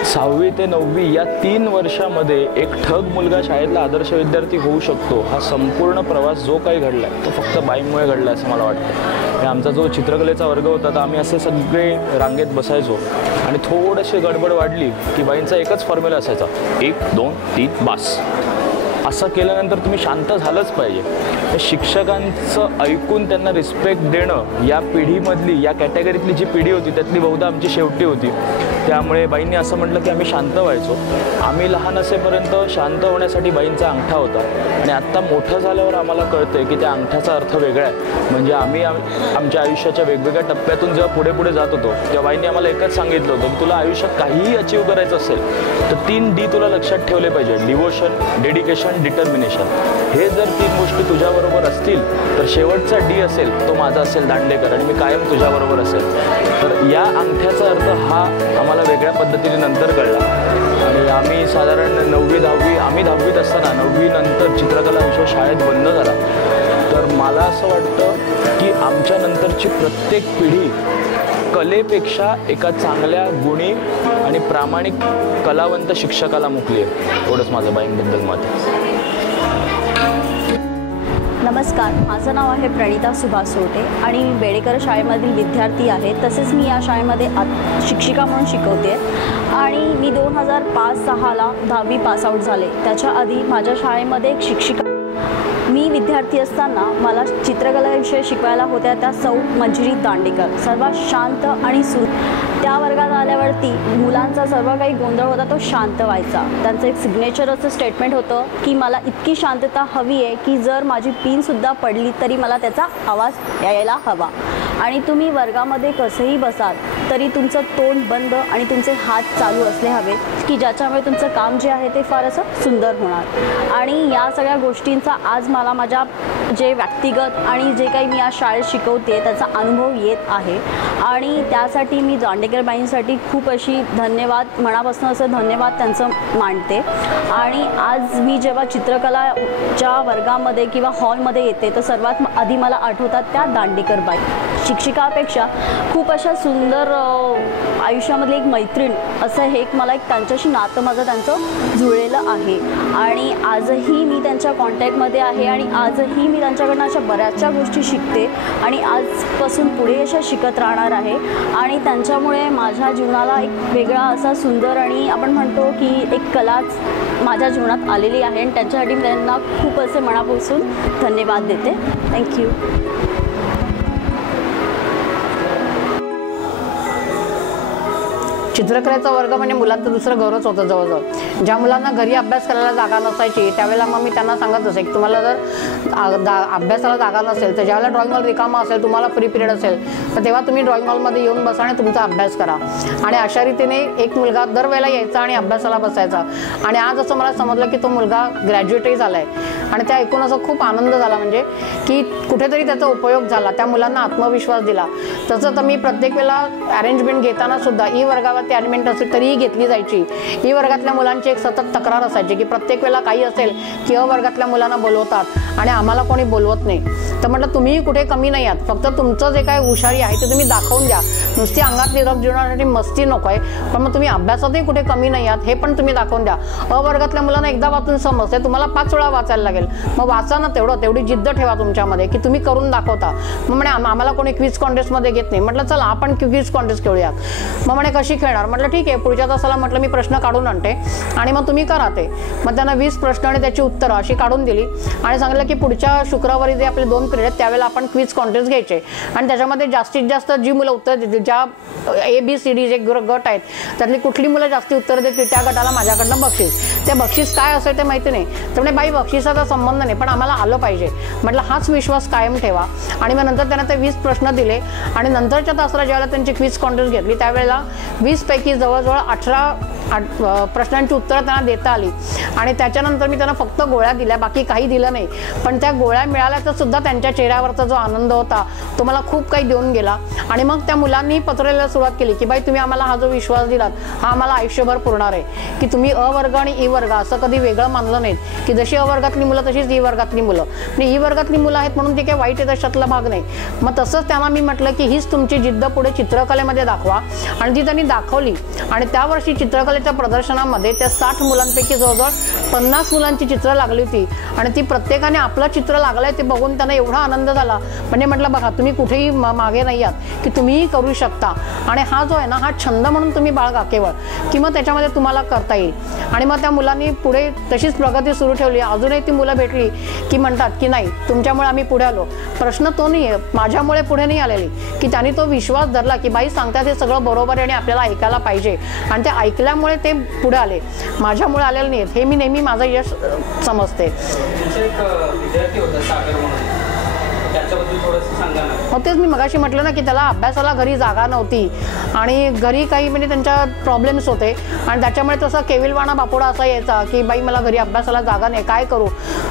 6वी ते 9वी या 3 वर्षामध्ये एक ठग मुलगा शाळेतला आदर्श विद्यार्थी होऊ शकतो, हा संपूर्ण प्रवास जो काही घडला तो फक्त बाईंमुळे घडला असं मला वाटतं. आणि आमचा जो चित्रकलेचा वर्ग होता तर आम्ही असे सगळे रांगेत बसायचो आणि थोडीशी गडबड वाढली की बाईंचा एकच फॉर्म्युला असायचा, 1 2 3 बास. असं केल्यानंतर तुम्ही शांत झालंच पाहिजे. शिक्षकांचं ऐकून त्यांना रिस्पेक्ट देणं या पिढीमधली, या कॅटेगरीतली जी पिढी होती त्यातली बहुधा आमची शेवटी होती. त्यामुळे बाईंनी असं म्हटलं की आम्ही शांत व्हायचो. आम्ही लहान असेपर्यंत शांत होण्यासाठी बाईंचा अंगठा होता आणि आत्ता मोठं झाल्यावर आम्हाला कळतंय की त्या अंगठ्याचा अर्थ वेगळा आहे. म्हणजे आम्ही आमच्या आयुष्याच्या वेगवेगळ्या टप्प्यातून जेव्हा पुढे जात होतो तेव्हा बाईंनी आम्हाला एकच सांगितलं होतं की तुला आयुष्यात काहीही अचीव करायचं असेल तर 3 D तुला लक्षात ठेवले पाहिजे, डिवोशन, डेडिकेशन, डिटर्मिनेशन. हे जर 3 गोष्टी तुझ्याबरोबर असतील तर शेवटचा D असेल तो माझा असेल दांडेकर आणि मी कायम तुझ्याबरोबर असेल. तर या अंगठ्याचा अर्थ हा आम्हाला वेगळ्या पद्धतीने नंतर कळला. आणि आम्ही साधारण 9वी 10वी, आम्ही 10वीत असताना 9वी नंतर चित्रकला विषय शाळेत बंद झाला. तर मला असं वाटतं की आमच्या नंतरची प्रत्येक पिढी कलेपेक्षा एका चांगल्या, गुणी आणि प्रामाणिक कलावंत शिक्षकाला मुकली आहे. एवढंच माझं बाईंबद्दल मत आहे. नमस्कार, माझं नाव आहे प्रणिता सुभाष सोटे आणि मी बेडेकर शाळेमधील विद्यार्थी आहे. तसेच मी या शाळेमध्ये शिक्षिका म्हणून शिकवते आणि मी 2005-06ला 10वी पासआउट झाले. त्याच्या आधी माझ्या शाळेमध्ये एक शिक्षिका मी विद्यार्थी असताना मला चित्रकला विषय शिकवायला होत्या त्या सौ मंजिरी दांडेकर, सर्वात शांत आणि त्या वर्गात आल्यावरती मुलांचा सर्व काही गोंधळ होता तो शांत व्हायचा. त्यांचं एक सिग्नेचर असं स्टेटमेंट होतं की मला इतकी शांतता हवी आहे की जर माझी पिनसुद्धा पडली तरी मला त्याचा आवाज यायला हवा. आणि तुम्ही वर्गामध्ये कसंही बसाल तरी तुमचं तोंड बंद आणि तुमचे हात चालू असले हवेत की ज्याच्यामुळे तुमचं काम जे आहे ते फार असं सुंदर होणार. आणि या सगळ्या गोष्टींचा आज मला माझ्या जे व्यक्तिगत आणि जे काही मी आज शाळेत शिकवते त्याचा अनुभव येत आहे. आणि त्यासाठी मी दांडेकर बाईंसाठी खूप अशी धन्यवाद, मनापासून असं धन्यवाद त्यांचं मानते. आणि आज मी जेव्हा चित्रकलाच्या वर्गामध्ये किंवा हॉलमध्ये येते तर सर्वात आधी मला आठवतात त्या दांडेकर बाई. शिक्षिकापेक्षा खूप अशा सुंदर आयुष्यामधली एक मैत्रीण असं हे मला एक त्यांच्याशी नातं माझं त्यांचं जुळलेलं आहे. आणि आजही मी त्यांच्या कॉन्टॅक्टमध्ये आहे आणि आजही मी त्यांच्याकडनं अशा बऱ्याचशा गोष्टी शिकते आणि आजपासून पुढे अशा शिकत राहणार आहे. आणि त्यांच्यामुळे माझ्या जीवनाला एक वेगळा असा सुंदर आणि आपण म्हणतो की एक कलाच माझ्या जीवनात आलेली आहे. आणि त्यांच्यासाठी मी त्यांना खूप असे मनापासून धन्यवाद देते. थँक्यू. चित्रकलेचा वर्ग म्हणजे मुलांचं दुसरं घरच होतं जवळजवळ. ज्या मुलांना घरी अभ्यास करायला जागा नसायची त्यावेळेला मग मी त्यांना सांगत असे की तुम्हाला जर अभ्यासाला जागा नसेल तर ज्यावेळेला ड्रॉइंग हॉल रिकामा असेल, तुम्हाला फ्री पिरियड असेल तर तेव्हा तुम्ही ड्रॉइंग हॉलमध्ये येऊन बसा आणि तुमचा अभ्यास करा. आणि अशा रीतीने एक मुलगा दरवेळेला यायचा आणि अभ्यासाला बसायचा. आणि आज असं मला समजलं की तो मुलगा ग्रॅज्युएटही झाला आहे. आणि त्या ऐकून असं खूप आनंद झाला म्हणजे की कुठेतरी त्याचा उपयोग झाला, त्या मुलांना आत्मविश्वास दिला. तसं तर मी प्रत्येक वेळेला अरेंजमेंट घेताना सुद्धा ई वर्गावर ती अरेंजमेंट असेल तरीही घेतली जायची. ई वर्गातल्या मुलांची एक सतत तक्रार असायची की प्रत्येक वेळेला काही असेल की अ वर्गातल्या मुलांना बोलवतात आणि आम्हाला कोणी बोलवत नाही. तर म्हटलं तुम्ही कुठे कमी नाही आहात, फक्त तुमचं जे काय हुशारी आहे ते तुम्ही दाखवून द्या. नुसती अंगात निरोप जीवनासाठी मस्ती नको आहे, पण मग तुम्ही अभ्यासातही कुठे कमी नाही आहात हे पण तुम्ही दाखवून द्या. अ वर्गातल्या मुलांना एकदा वाचून समजते, तुम्हाला 5 वेळा वाचायला लागेल. मग वाचा ना तेवढी जिद्द ठेवा तुमच्यामध्ये की तुम्ही करून दाखवता. मग म्हणे आम्हाला कोणी क्विज कॉन्टेस्टमध्ये घेत नाही. म्हटलं चला आपण क्विज कॉन्टेस्ट खेळूयात. मग म्हणे कशी खेळणार. म्हटलं ठीक आहे, पुढच्या तासाला म्हटलं मी प्रश्न काढून आणते आणि मग तुम्ही करा ते. मग त्यांना 20 प्रश्न आणि त्याची उत्तरं अशी काढून दिली आणि सांगितलं की पुढच्या शुक्रवारी जे आपले 2 पिरियड आहेत त्यावेळेला आपण क्विज कॉन्टेस्ट घ्यायचे आणि त्याच्यामध्ये जास्तीत जास्त जी मुलं उत्तर देतील, ज्या ABCD जे गट आहेत त्यातली कुठली मुलं जास्ती उत्तर देतील त्या गटाला माझ्याकडनं बक्षीस. ते बक्षीस काय असेल ते माहिती नाही. तर म्हणजे बाई बक्षिसाचा संबंध नाही पण आम्हाला आलं पाहिजे. म्हटलं हाच विश्वास कायम ठेवा. आणि मग नंतर त्यांना ते 20 प्रश्न दिले आणि नंतरच्या तासाला ज्यावेळेला त्यांची क्विज कॉन्टेस्ट घेतली त्यावेळेला 20 पैकी जवळजवळ 18 प्रश्नांची उत्तरं त्यांना देता आली. आणि त्याच्यानंतर मी त्यांना फक्त गोळ्या दिल्या, बाकी काही दिलं नाही. पण त्या गोळ्या मिळाल्या तर सुद्धा त्यांच्या चेहऱ्यावरचा जो आनंद होता तो मला खूप काही देऊन गेला. आणि मग त्या मुलांनी पत्राला सुरुवात केली की बाई तुम्ही आम्हाला हा जो विश्वास दिलात हा आम्हाला आयुष्यभर पुरणार आहे. की तुम्ही अ वर्ग आणि ई वर्ग असं कधी वेगळं मानलं नाहीत की जशी अ वर्गातली मुलं तशीच ई वर्गातली मुलं. आणि ई वर्गातली मुलं आहेत म्हणून ते काही वाईट आहे तशातला भाग नाही. मग तसंच त्यांना मी म्हटलं की हीच तुमची जिद्द पुढे चित्रकलेमध्ये दाखवा. आणि ती त्यांनी दाखवली. आणि त्या वर्षी चित्रकलेच्या प्रदर्शनामध्ये त्या 60 मुलांपैकी जवळजवळ 50 मुलांची चित्र लागली होती. आणि ती प्रत्येकाने आपलं चित्र लागलंय ते बघून त्यांना एवढा आनंद झाला. म्हणजे म्हटलं बघा तुम्ही कुठेही मागे नाही आहात की तुम्हीही करू शकता. आणि हा जो आहे ना हा छंद म्हणून तुम्ही बाळगा केवळ की मग त्याच्यामध्ये तुम्हाला करता येईल. आणि मग त्या मुलांनी पुढे तशीच प्रगती सुरू ठेवली. अजूनही ती मुलं भेटली की म्हणतात की नाही तुमच्यामुळे आम्ही पुढे आलो. प्रश्न तो नाही आहे, माझ्यामुळे पुढे नाही आलेली, की त्यांनी तो विश्वास धरला की बाई सांगतात हे सगळं बरोबर आहे आणि आपल्याला ऐकायला पाहिजे. आणि ते ऐकल्यामुळे ते पुढे आले, माझ्यामुळे आलेले नाहीत. हे मी नेहमी माझं यश समजते. हो तेच मी मगाशी म्हटलं ना की त्याला अभ्यासाला घरी जागा नव्हती आणि घरी काही म्हणजे त्यांच्या प्रॉब्लेम्स होते आणि त्याच्यामुळे तसा केविलवाणा बापोडा असा यायचा की बाई मला घरी अभ्यासाला जागा नाही, काय करू.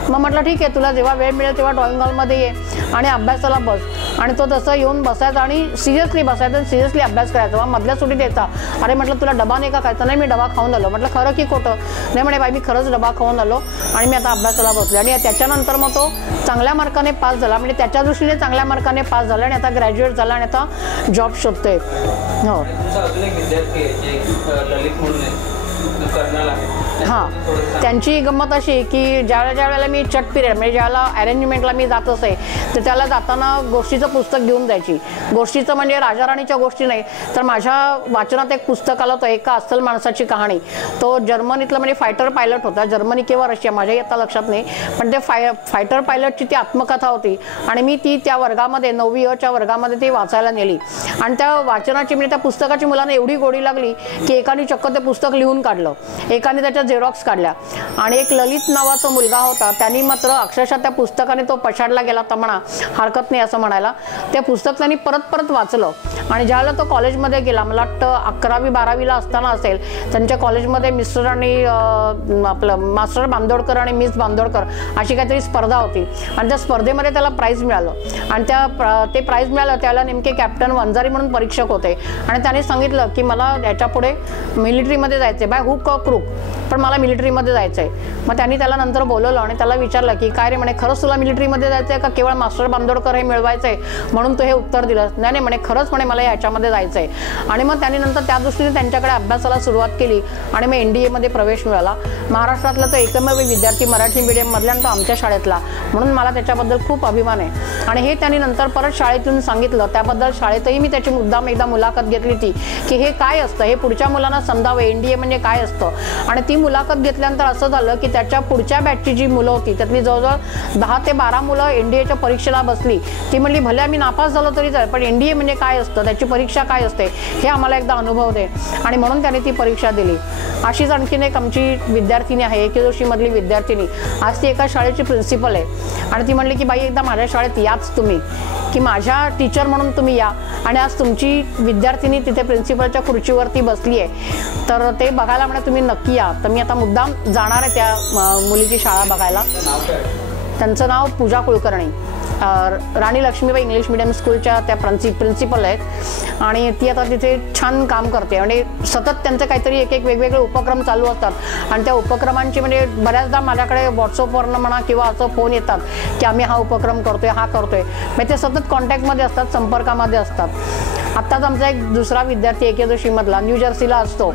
मग म्हटलं ठीक आहे तुला जेव्हा वेळ मिळेल तेव्हा ड्रॉइंग हॉलमध्ये ये आणि अभ्यासाला बस. आणि तो तसं येऊन बसायचा आणि सिरियसली बसायचा आणि सिरियसली अभ्यास करायचा. मग मधल्या सुट्टीत यायचा, अरे म्हटलं तुला डबा नाही का खायचा. नाही मी डबा खाऊन आलो. म्हटलं खरं की खोटं. नाही म्हणे बाई मी खरंच डबा खाऊन आलो आणि मी आता अभ्यासाला बसले. आणि त्याच्यानंतर मग तो चांगल्या मार्काने पास झाला, म्हणजे त्याच्या दृष्टीने चांगल्या मार्काने पास झाला आणि आता ग्रॅज्युएट झाला आणि आता जॉब शोधतोय. हो अजून एक विद्यार्थी आहे जे ललित म्हणून कर्नल आहे हां, त्यांची गंमत अशी की ज्या वेळेला मी चट पिरियड म्हणजे ज्यावेळेला अरेंजमेंटला मी जात असे तर त्याला जाताना गोष्टीचं पुस्तक घेऊन जायची. गोष्टीचं म्हणजे राजाराणीच्या गोष्टी नाही तर माझ्या वाचनात एक पुस्तक आलं होतं एका अस्सल माणसाची कहाणी. तो जर्मनीतला म्हणजे फायटर पायलट होता, जर्मनी किंवा रशिया माझ्याही आता लक्षात नाही, पण ते फायटर पायलटची ती आत्मकथा होती आणि मी ती त्या वर्गामध्ये 9वी अ च्या वर्गामध्ये ती वाचायला नेली आणि त्या वाचनाची म्हणजे त्या पुस्तकाची मुलांना एवढी गोडी लागली की एकाने चक्क ते पुस्तक लिहून काढलं, एकाने त्याच्या झेरॉक्स काढल्या आणि एक ललित नावाचा मुलगा होता त्यांनी मात्र अक्षरशः त्या पुस्तकाने तो पछाडला गेला तर म्हणा हरकत नाही असं म्हणायला. ते पुस्तक त्यांनी परत वाचलं आणि ज्यावेळेला तो कॉलेजमध्ये गेला, मला वाटतं 11वी 12वीला असताना असेल, त्यांच्या कॉलेजमध्ये मिस्टर आणि आपलं मास्टर बांदोडकर आणि मिस बांदोडकर अशी काहीतरी स्पर्धा होती आणि त्या स्पर्धेमध्ये त्याला प्राईज मिळालं आणि ते प्राईज मिळालं त्याला नेमके कॅप्टन वंजारी म्हणून परीक्षक होते आणि त्याने सांगितलं की मला याच्या पुढे मिलिटरीमध्ये जायचं बाय हुक ऑर क्रूक, पण मला मिलिटरीमध्ये जायचं आहे. मग त्यांनी त्याला नंतर बोलवलं आणि त्याला विचारलं की काय रे म्हणे, खरंच तुला मिलिटरीमध्ये जायचं आहे का केवळ मास्टर बांदोडकर हे मिळवायचं आहे म्हणून तो हे उत्तर दिलं? नाही म्हणे, खरंच म्हणे मला याच्यामध्ये जायचं आहे. आणि मग त्यांनी नंतर त्या दृष्टीने त्यांच्याकडे अभ्यासाला सुरुवात केली आणि मग NDAमध्ये प्रवेश मिळाला. महाराष्ट्रातला तो एकमेव विद्यार्थी मराठी मीडियममधला तो आमच्या शाळेतला, म्हणून मला त्याच्याबद्दल खूप अभिमान आहे. आणि हे त्यांनी नंतर परत शाळेतून सांगितलं, त्याबद्दल शाळेतही मी त्याची मुद्दाम एकदा मुलाखत घेतली होती की हे काय असतं, हे पुढच्या मुलांना समजावं NDA म्हणजे काय असतं. आणि ती मुलाखत घेतल्यानंतर असं झालं की त्याच्या पुढच्या बॅचची जी मुलं होती त्यातली जवळजवळ 10 ते 12 मुलं NDAच्या परीक्षेला बसली. ती म्हणली भले आम्ही नापास झालो तरी चालेल, पण NDA म्हणजे काय असतं, त्याची परीक्षा काय असते हे आम्हाला एकदा अनुभव दे. आणि म्हणून त्याने ती परीक्षा दिली. अशीच आणखीन एक आमची विद्यार्थिनी आहे, AK जोशीमधली विद्यार्थिनी. आज ती एका शाळेची प्रिन्सिपल आहे आणि ती म्हणली की बाई एकदा माझ्या शाळेत याच तुम्ही, की माझ्या टीचर म्हणून तुम्ही या. आणि आज तुमची विद्यार्थिनी तिथे प्रिन्सिपलच्या खुर्चीवरती बसली आहे तर ते बघायला म्हणा तुम्ही नक्की या. तर मी आता मुद्दाम जाणार आहे त्या मुलीची शाळा बघायला. त्यांचं नाव पूजा कुलकर्णी, राणी लक्ष्मीबाई इंग्लिश मिडियम स्कूलच्या त्या प्रिन्सिपल आहेत आणि ती आता तिथे छान काम करते आणि सतत त्यांचे काहीतरी एक वेगवेगळे उपक्रम चालू असतात आणि त्या उपक्रमांची म्हणजे बऱ्याचदा माझ्याकडे व्हॉट्सअपवरनं म्हणा किंवा असं फोन येतात की आम्ही हा उपक्रम करतोय हा करतोय, म्हणजे ते सतत कॉन्टॅक्टमध्ये असतात, संपर्कामध्ये असतात. आत्ताच आमचा एक दुसरा विद्यार्थी AK जोशीमधला न्यू जर्सीला असतो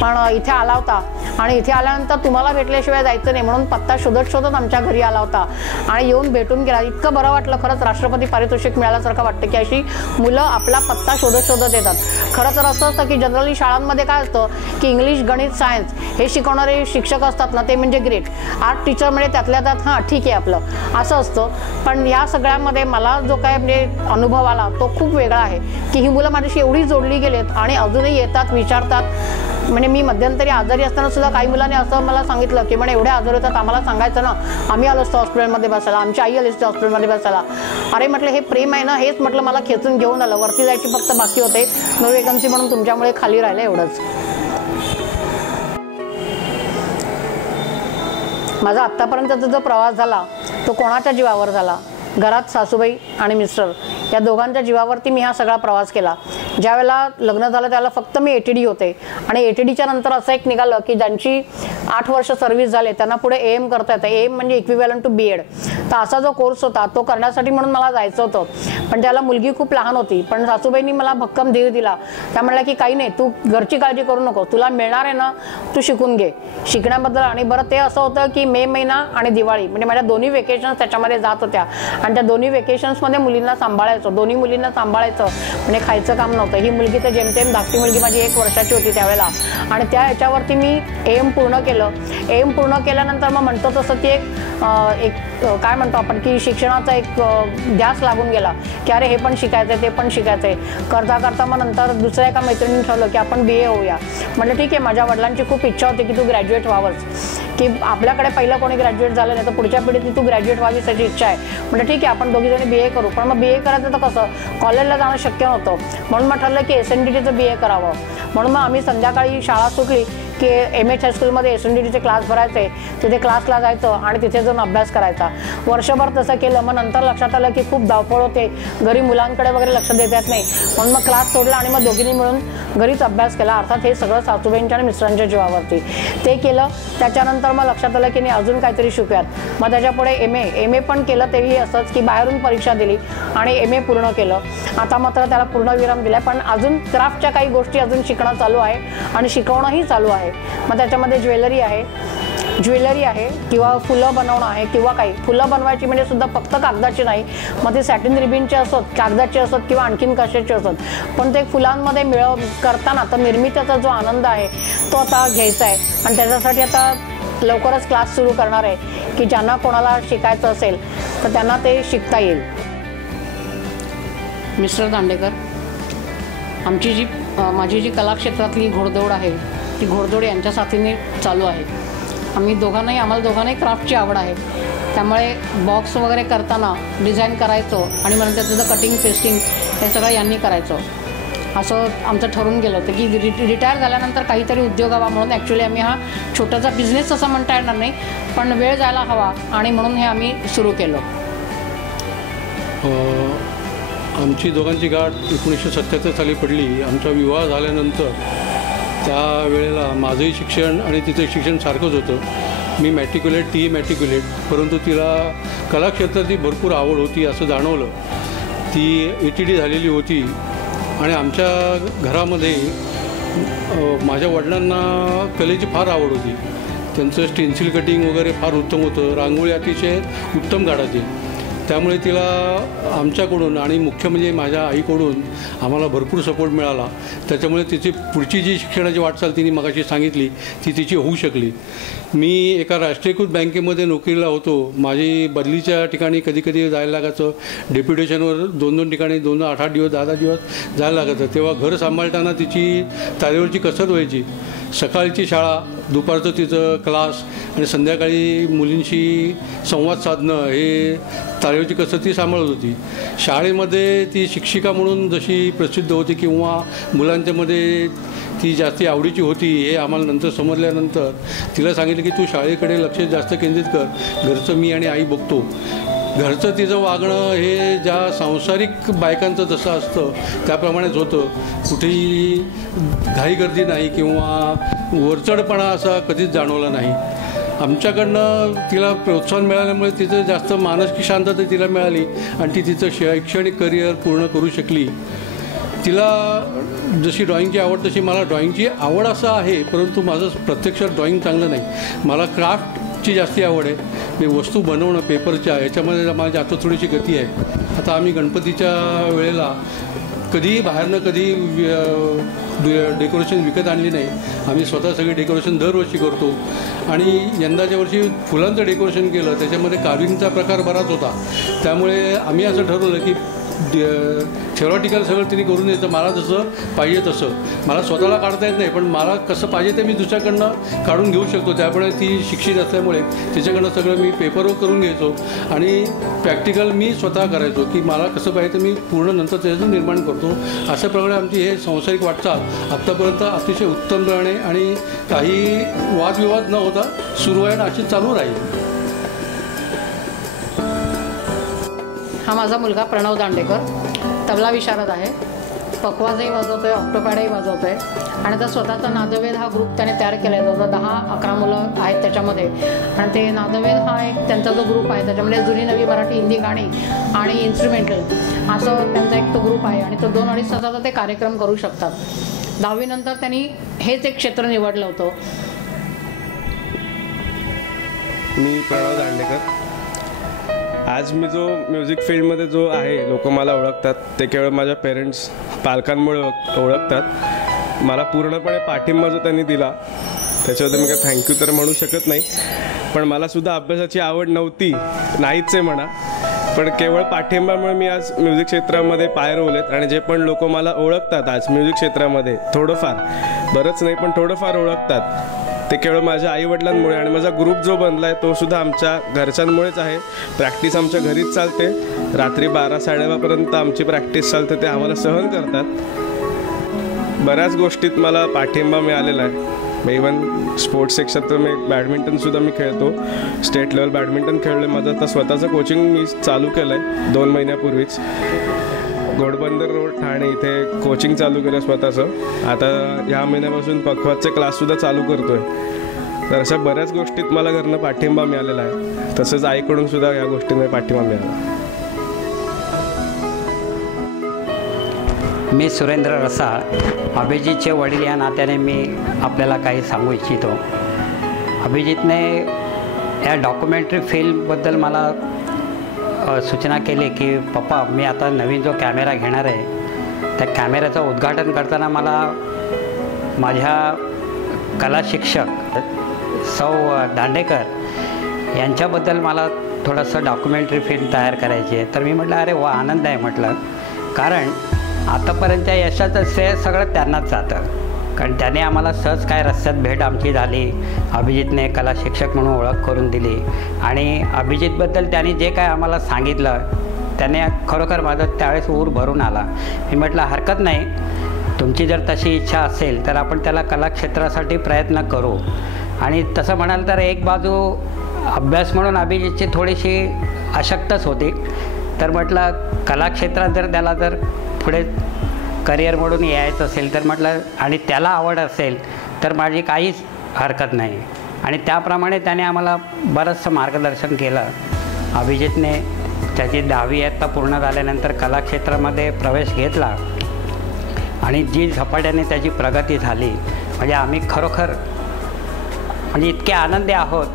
पण इथे आला होता आणि इथे आल्यानंतर तुम्हाला भेटल्याशिवाय जायचं नाही म्हणून पत्ता शोधत आमच्या घरी आला होता आणि येऊन भेटून गेला. इतकं बरं वाटलं, खरंच राष्ट्रपती पारितोषिक मिळाल्यासारखं वाटतं की अशी मुलं आपला पत्ता शोधत येतात. खरं तर असं असतं की जनरली शाळांमध्ये काय असतं की इंग्लिश गणित सायन्स हे शिकवणारे शिक्षक असतात ना ते म्हणजे ग्रेट, आर्ट टीचर म्हणजे त्यातल्या त्यात हां ठीक आहे आपलं असं असतं. पण या सगळ्यामध्ये मला जो काय म्हणजे अनुभव आला तो खूप वेगळा आहे की ही मुलं माझ्याशी एवढी जोडली गेलेत आणि अजूनही येतात, विचारतात. म्हणजे मी मध्यंतरी आजारी असताना सुद्धा काही मुलांनी असं मला सांगितलं की म्हणे एवढे आजारी होतात आम्हाला सांगायचं ना, आम्ही आलो असतो हॉस्पिटलमध्ये बसायला, आमची आई आली असते हॉस्पिटलमध्ये बसायला. अरे म्हटलं हे प्रेम आहे ना, हेच म्हटलं मला खेचून घेऊन आलं. वरती जायची फक्त बाकी होते, नो वेकन्सी म्हणून तुमच्यामुळे खाली राहिलं एवढंच. माझा आत्तापर्यंतचा जो प्रवास झाला तो कोणाच्या जीवावर झाला? घरात सासूबाई आणि मिस्टर या दोघांच्या जीवावरती मी हा सगळा प्रवास केला. ज्यावेळेला लग्न झालं त्यावेळेला फक्त मी ATD होते आणि ATDच्या नंतर असं एक निघालं की ज्यांची 8 वर्ष सर्व्हिस झाले त्यांना पुढे AM करता येतं. AM म्हणजे इक्विव्हॅलंट टू BEd. तर असा जो कोर्स होता तो करण्यासाठी म्हणून मला जायचं होतं पण त्याला मुलगी खूप लहान होती. पण सासूबाईंनी मला भक्कम धीर दिला. त्या म्हणल्या की काही नाही, तू घरची काळजी करू नको, तुला मिळणार आहे ना तू शिकून घे शिकण्याबद्दल. आणि बरं ते असं होतं की मे महिना आणि दिवाळी म्हणजे माझ्या दोन्ही वेकेशन्स त्याच्यामध्ये जात होत्या आणि त्या दोन्ही वेकेशन्समध्ये मुलींना सांभाळायचं, दोन्ही मुलींना सांभाळायचं म्हणजे खायचं काम नव्हतं. ही मुलगी तर जेमतेम धाकटी मुलगी माझी 1 वर्षाची होती त्यावेळेला आणि त्या ह्याच्यावरती मी AM पूर्ण केलं. AM पूर्ण केल्यानंतर मग म्हणतो तसं ती एक काय म्हणतो आपण की शिक्षणाचा एक ध्यास लागून गेला की अरे हे पण शिकायचं ते पण शिकायचं करता करता मग नंतर दुसऱ्या एका मैत्रिणीने ठरवलं की आपण BA होऊया. म्हटलं ठीक आहे, माझ्या वडिलांची खूप इच्छा होती की तू ग्रॅज्युएट व्हावंच, की आपल्याकडे पहिलं कोणी ग्रॅज्युएट झालं नाही तर पुढच्या पिढीत तू ग्रॅज्युएट व्हावी त्याची इच्छा आहे. म्हटलं ठीक आहे आपण दोघीजणी BA करू. पण मग BA करायचं तर कसं, कॉलेजला जाणं शक्य नव्हतं म्हणून मग ठरलं की SNDTचं BA करावं. म्हणून मग आम्ही संध्याकाळी शाळा सुटली की MH हायस्कूलमध्ये SNDTचे क्लास भरायचे, तिथे क्लासला जायचं आणि तिथे जाऊन अभ्यास करायचा. वर्षभर तसं केलं. मग नंतर लक्षात आलं की खूप धावपळ होते, घरी मुलांकडे वगैरे लक्ष देता येत नाही म्हणून मग क्लास सोडला आणि मग दोघींनी मिळून घरीच अभ्यास केला. अर्थात हे सगळं सासूबाईंच्या आणि मिस्टरांच्या जीवावरती ते केलं. त्याच्यानंतर मग लक्षात आलं की नाही अजून काहीतरी शिकूयात. मग त्याच्यापुढे MA पण केलं, तेही असंच की बाहेरून परीक्षा दिली आणि MA पूर्ण केलं. आता मात्र त्याला पूर्णविराम दिला, पण अजून क्राफ्टच्या काही गोष्टी अजून शिकणं चालू आहे आणि शिकवणंही चालू आहे. आहे. मग त्याच्यामध्ये ज्वेलरी आहे किंवा फुलं बनवणं आहे किंवा काही फुलं बनवायची म्हणजे सुद्धा फक्त कागदाची नाही, मग ते सॅटिन रिबिनचे असोत, कागदाचे असोत किंवा आणखीन कशाचे असोत, पण ते फुलांमध्ये करताना तर निर्मितीचा जो आनंद आहे तो आता घ्यायचा आहे. आणि त्याच्यासाठी आता लवकरच क्लास सुरू करणार आहे की ज्यांना कोणाला शिकायचं असेल तर त्यांना ते शिकता येईल. मिस्टर दांडेकर, माझी जी कलाक्षेत्रातली घोडदौड आहे ती घोडदौड यांच्या साथीने चालू आहे. आम्हाला दोघांनाही क्राफ्टची आवड आहे, त्यामुळे बॉक्स वगैरे करताना डिझाईन करायचो आणि मग त्याचं कटिंग पेस्टिंग हे सगळं यांनी करायचो. असं आमचं ठरून गेलं होतं की रिटायर झाल्यानंतर काहीतरी उद्योग हवा म्हणून. ॲक्च्युली आम्ही हा छोटासा बिझनेस असं म्हणता येणार नाही, पण वेळ जायला हवा आणि म्हणून हे आम्ही सुरू केलं. आमची दोघांची गाठ 1977 साली पडली. आमचा विवाह झाल्यानंतर त्यावेळेला माझंही शिक्षण आणि तिचं शिक्षण सारखंच होतं. मी मॅट्रिक्युलेट, ती मॅट्रिक्युलेट, परंतु तिला कलाक्षेत्राची भरपूर आवड होती असं जाणवलं. ती ETD झालेली होती आणि आमच्या घरामध्ये माझ्या वडिलांना कलेची फार आवड होती. त्यांचं स्टेन्सिल कटिंग वगैरे फार उत्तम होतं, रांगोळी अतिशय उत्तम काढायची. त्यामुळे तिला आमच्याकडून आणि मुख्य म्हणजे माझ्या आईकडून आम्हाला भरपूर सपोर्ट मिळाला. त्याच्यामुळे तिची पुढची जी शिक्षणाची वाटचाल तिने मगाशी सांगितली ती तिची होऊ शकली. मी एका राष्ट्रीयकृत बँकेमध्ये नोकरीला होतो. माझी बदलीच्या ठिकाणी कधी कधी जायला लागायचं, डेप्युटेशनवर 2-2 ठिकाणी 8-8 दिवस 10-10 दिवस जायला लागायचं. तेव्हा घर सांभाळताना तिची तारेवरची कसरत व्हायची. सकाळची शाळा, दुपारचं तिचं क्लास आणि संध्याकाळी मुलींशी संवाद साधणं हे तारेवरची कसरत ती सांभाळत होती. शाळेमध्ये ती शिक्षिका म्हणून जशी प्रसिद्ध होती किंवा मुलांच्यामध्ये ती जास्ती आवडीची होती हे आम्हाला नंतर समजल्यानंतर तिला सांगितलं की तू शाळेकडे लक्ष जास्त केंद्रित कर, घरचं मी आणि आई बघतो. घरचं तिचं वागणं हे ज्या सांसारिक बायकांचं जसं असतं त्याप्रमाणेच होतं. कुठेही घाईगर्दी नाही किंवा वरचढपणा असा कधीच जाणवला नाही. आमच्याकडनं तिला प्रोत्साहन मिळाल्यामुळे तिचं जास्त मानसिक शांतता तिला मिळाली आणि ती तिचं शैक्षणिक करिअर पूर्ण करू शकली. तिला जशी ड्रॉइंगची आवड तशी मला ड्रॉइंगची आवड असं आहे, परंतु माझं प्रत्यक्षात ड्रॉइंग चांगलं नाही. मला क्राफ्टची जास्ती आवड आहे. मी वस्तू बनवणं पेपरच्या याच्यामध्ये माझी आता थोडीशी गती आहे. आता आम्ही गणपतीच्या वेळेला कधीही बाहेरनं कधी डेकोरेशन विकत आणली नाही. आम्ही स्वतः सगळे डेकोरेशन दरवर्षी करतो आणि यंदाच्या वर्षी फुलांचं डेकोरेशन केलं. त्याच्यामध्ये कार्विंगचा प्रकार बराच होता. त्यामुळे आम्ही असं ठरवलं की थेरॉटिकल सगळं तिने करून द्यायचं, मला जसं पाहिजे तसं. मला स्वतःला काढता येत नाही, पण मला कसं पाहिजे ते मी दुसऱ्याकडनं काढून घेऊ शकतो. त्यामुळे ती शिक्षित असल्यामुळे तिच्याकडनं सगळं मी पेपरवर करून घ्यायचो आणि प्रॅक्टिकल मी स्वतः करायचो की मला कसं पाहिजे ते मी पूर्ण नंतर त्याचं निर्माण करतो. अशा प्रकारे आमची हे सांसारिक वाटचाल आत्तापर्यंत अतिशय उत्तमपणे आणि काही वादविवाद न होता सुरू आहे आणि अशी चालू राहील. हा माझा मुलगा प्रणव दांडेकर तबला विशारद आहे. पखवाजही वाजवतोय, ऑक्टोपॅडही वाजवतोय आणि आता स्वतःचा नादवेद हा ग्रुप त्याने तयार केला आहे. जवळजवळ 10-11 मुलं आहेत त्याच्यामध्ये आणि ते नादवेद हा एक त्यांचा जो ग्रुप आहे त्याच्यामध्ये जुनी नवी मराठी हिंदी गाणी आणि इन्स्ट्रुमेंटल असं त्यांचा एक तो ग्रुप आहे आणि तो 2-2.5 तासाचा ते कार्यक्रम करू शकतात. 10वी नंतर त्यांनी हेच एक क्षेत्र निवडलं होतं. मी प्रणव दांडेकर. आज मी जो म्युझिक फील्डमध्ये जो आहे, लोक मला ओळखतात ते केवळ माझ्या पेरेंट्स पालकांमुळे ओळखतात. मला पूर्णपणे पाठिंबा जो त्यांनी दिला त्याच्याबद्दल मी काय थँक्यू तर म्हणू शकत नाही, पण मलासुद्धा अभ्यासाची आवड नव्हती, नाहीच आहे म्हणा, पण केवळ पाठिंब्यामुळे मी आज म्युझिक क्षेत्रामध्ये पाय रोवलेत. आणि जे पण लोक मला ओळखतात आज म्युझिक क्षेत्रामध्ये, थोडंफार, बरंच नाही पण थोडंफार ओळखतात, ते केवळ माझ्या आईवडिलांमुळे आणि माझा ग्रुप जो बनला आहे तो सुद्धा आमच्या घरच्यांमुळेच आहे. प्रॅक्टिस आमच्या घरीच चालते. रात्री 12-12:30पर्यंत आमची प्रॅक्टिस चालते. ते आम्हाला सहन करतात. बऱ्याच गोष्टीत मला पाठिंबा मिळालेला आहे. इवन स्पोर्ट्स सेक्शन तर मी बॅडमिंटनसुद्धा मी खेळतो. स्टेट लेवल बॅडमिंटन खेळलो. माझं आता स्वतःचं कोचिंग मी चालू केलं आहे 2 महिन्यापूर्वीच. घोडबंदर रोड ठाणे इथे कोचिंग चालू केलं स्वतःचं. आता ह्या महिन्यापासून पखवाजचे क्लाससुद्धा चालू करतो आहे. तर अशा बऱ्याच गोष्टीत मला घरनं पाठिंबा मिळालेला आहे. तसंच आईकडून सुद्धा या गोष्टींमध्ये पाठिंबा मिळाला. मी सुरेंद्र रसाळ, अभिजितचे वडील या नात्याने मी आपल्याला काही सांगू इच्छितो. अभिजितने या डॉक्युमेंटरी फिल्मबद्दल मला सूचना केली की पप्पा मी आता नवीन जो कॅमेरा घेणार आहे त्या कॅमेऱ्याचं उद्घाटन करताना मला माझ्या कला शिक्षक सौ दांडेकर यांच्याबद्दल मला थोडंसं डॉक्युमेंटरी फिल्म तयार करायची आहे. तर मी म्हटलं अरे वा आनंद आहे म्हटलं, कारण आतापर्यंतच्या यशाचं श्रेय सगळं त्यांनाच जातं. कारण त्याने आम्हाला सहज काय रस्त्यात भेट आमची झाली, अभिजितने कला शिक्षक म्हणून ओळख करून दिली आणि अभिजितबद्दल त्याने जे काय आम्हाला सांगितलं त्याने खरोखर माझं त्यावेळेस ऊर भरून आला. मी म्हटलं हरकत नाही, तुमची जर तशी इच्छा असेल तर आपण त्याला कलाक्षेत्रासाठी प्रयत्न करू. आणि तसं म्हणाल तर एक बाजू अभ्यास म्हणून अभिजितची थोडीशी अशक्तच होती. तर म्हटलं कलाक्षेत्रात जर त्याला जर पुढे करिअर म्हणून यायचं असेल तर म्हटलं आणि त्याला आवड असेल तर माझी काहीच हरकत नाही. आणि त्याप्रमाणे त्याने आम्हाला बरंचसं मार्गदर्शन केलं. अभिजितने त्याची 10वी इयत्ता पूर्ण झाल्यानंतर कलाक्षेत्रामध्ये प्रवेश घेतला आणि जी झपाट्याने त्याची प्रगती झाली म्हणजे आम्ही खरोखर म्हणजे इतके आनंदी आहोत.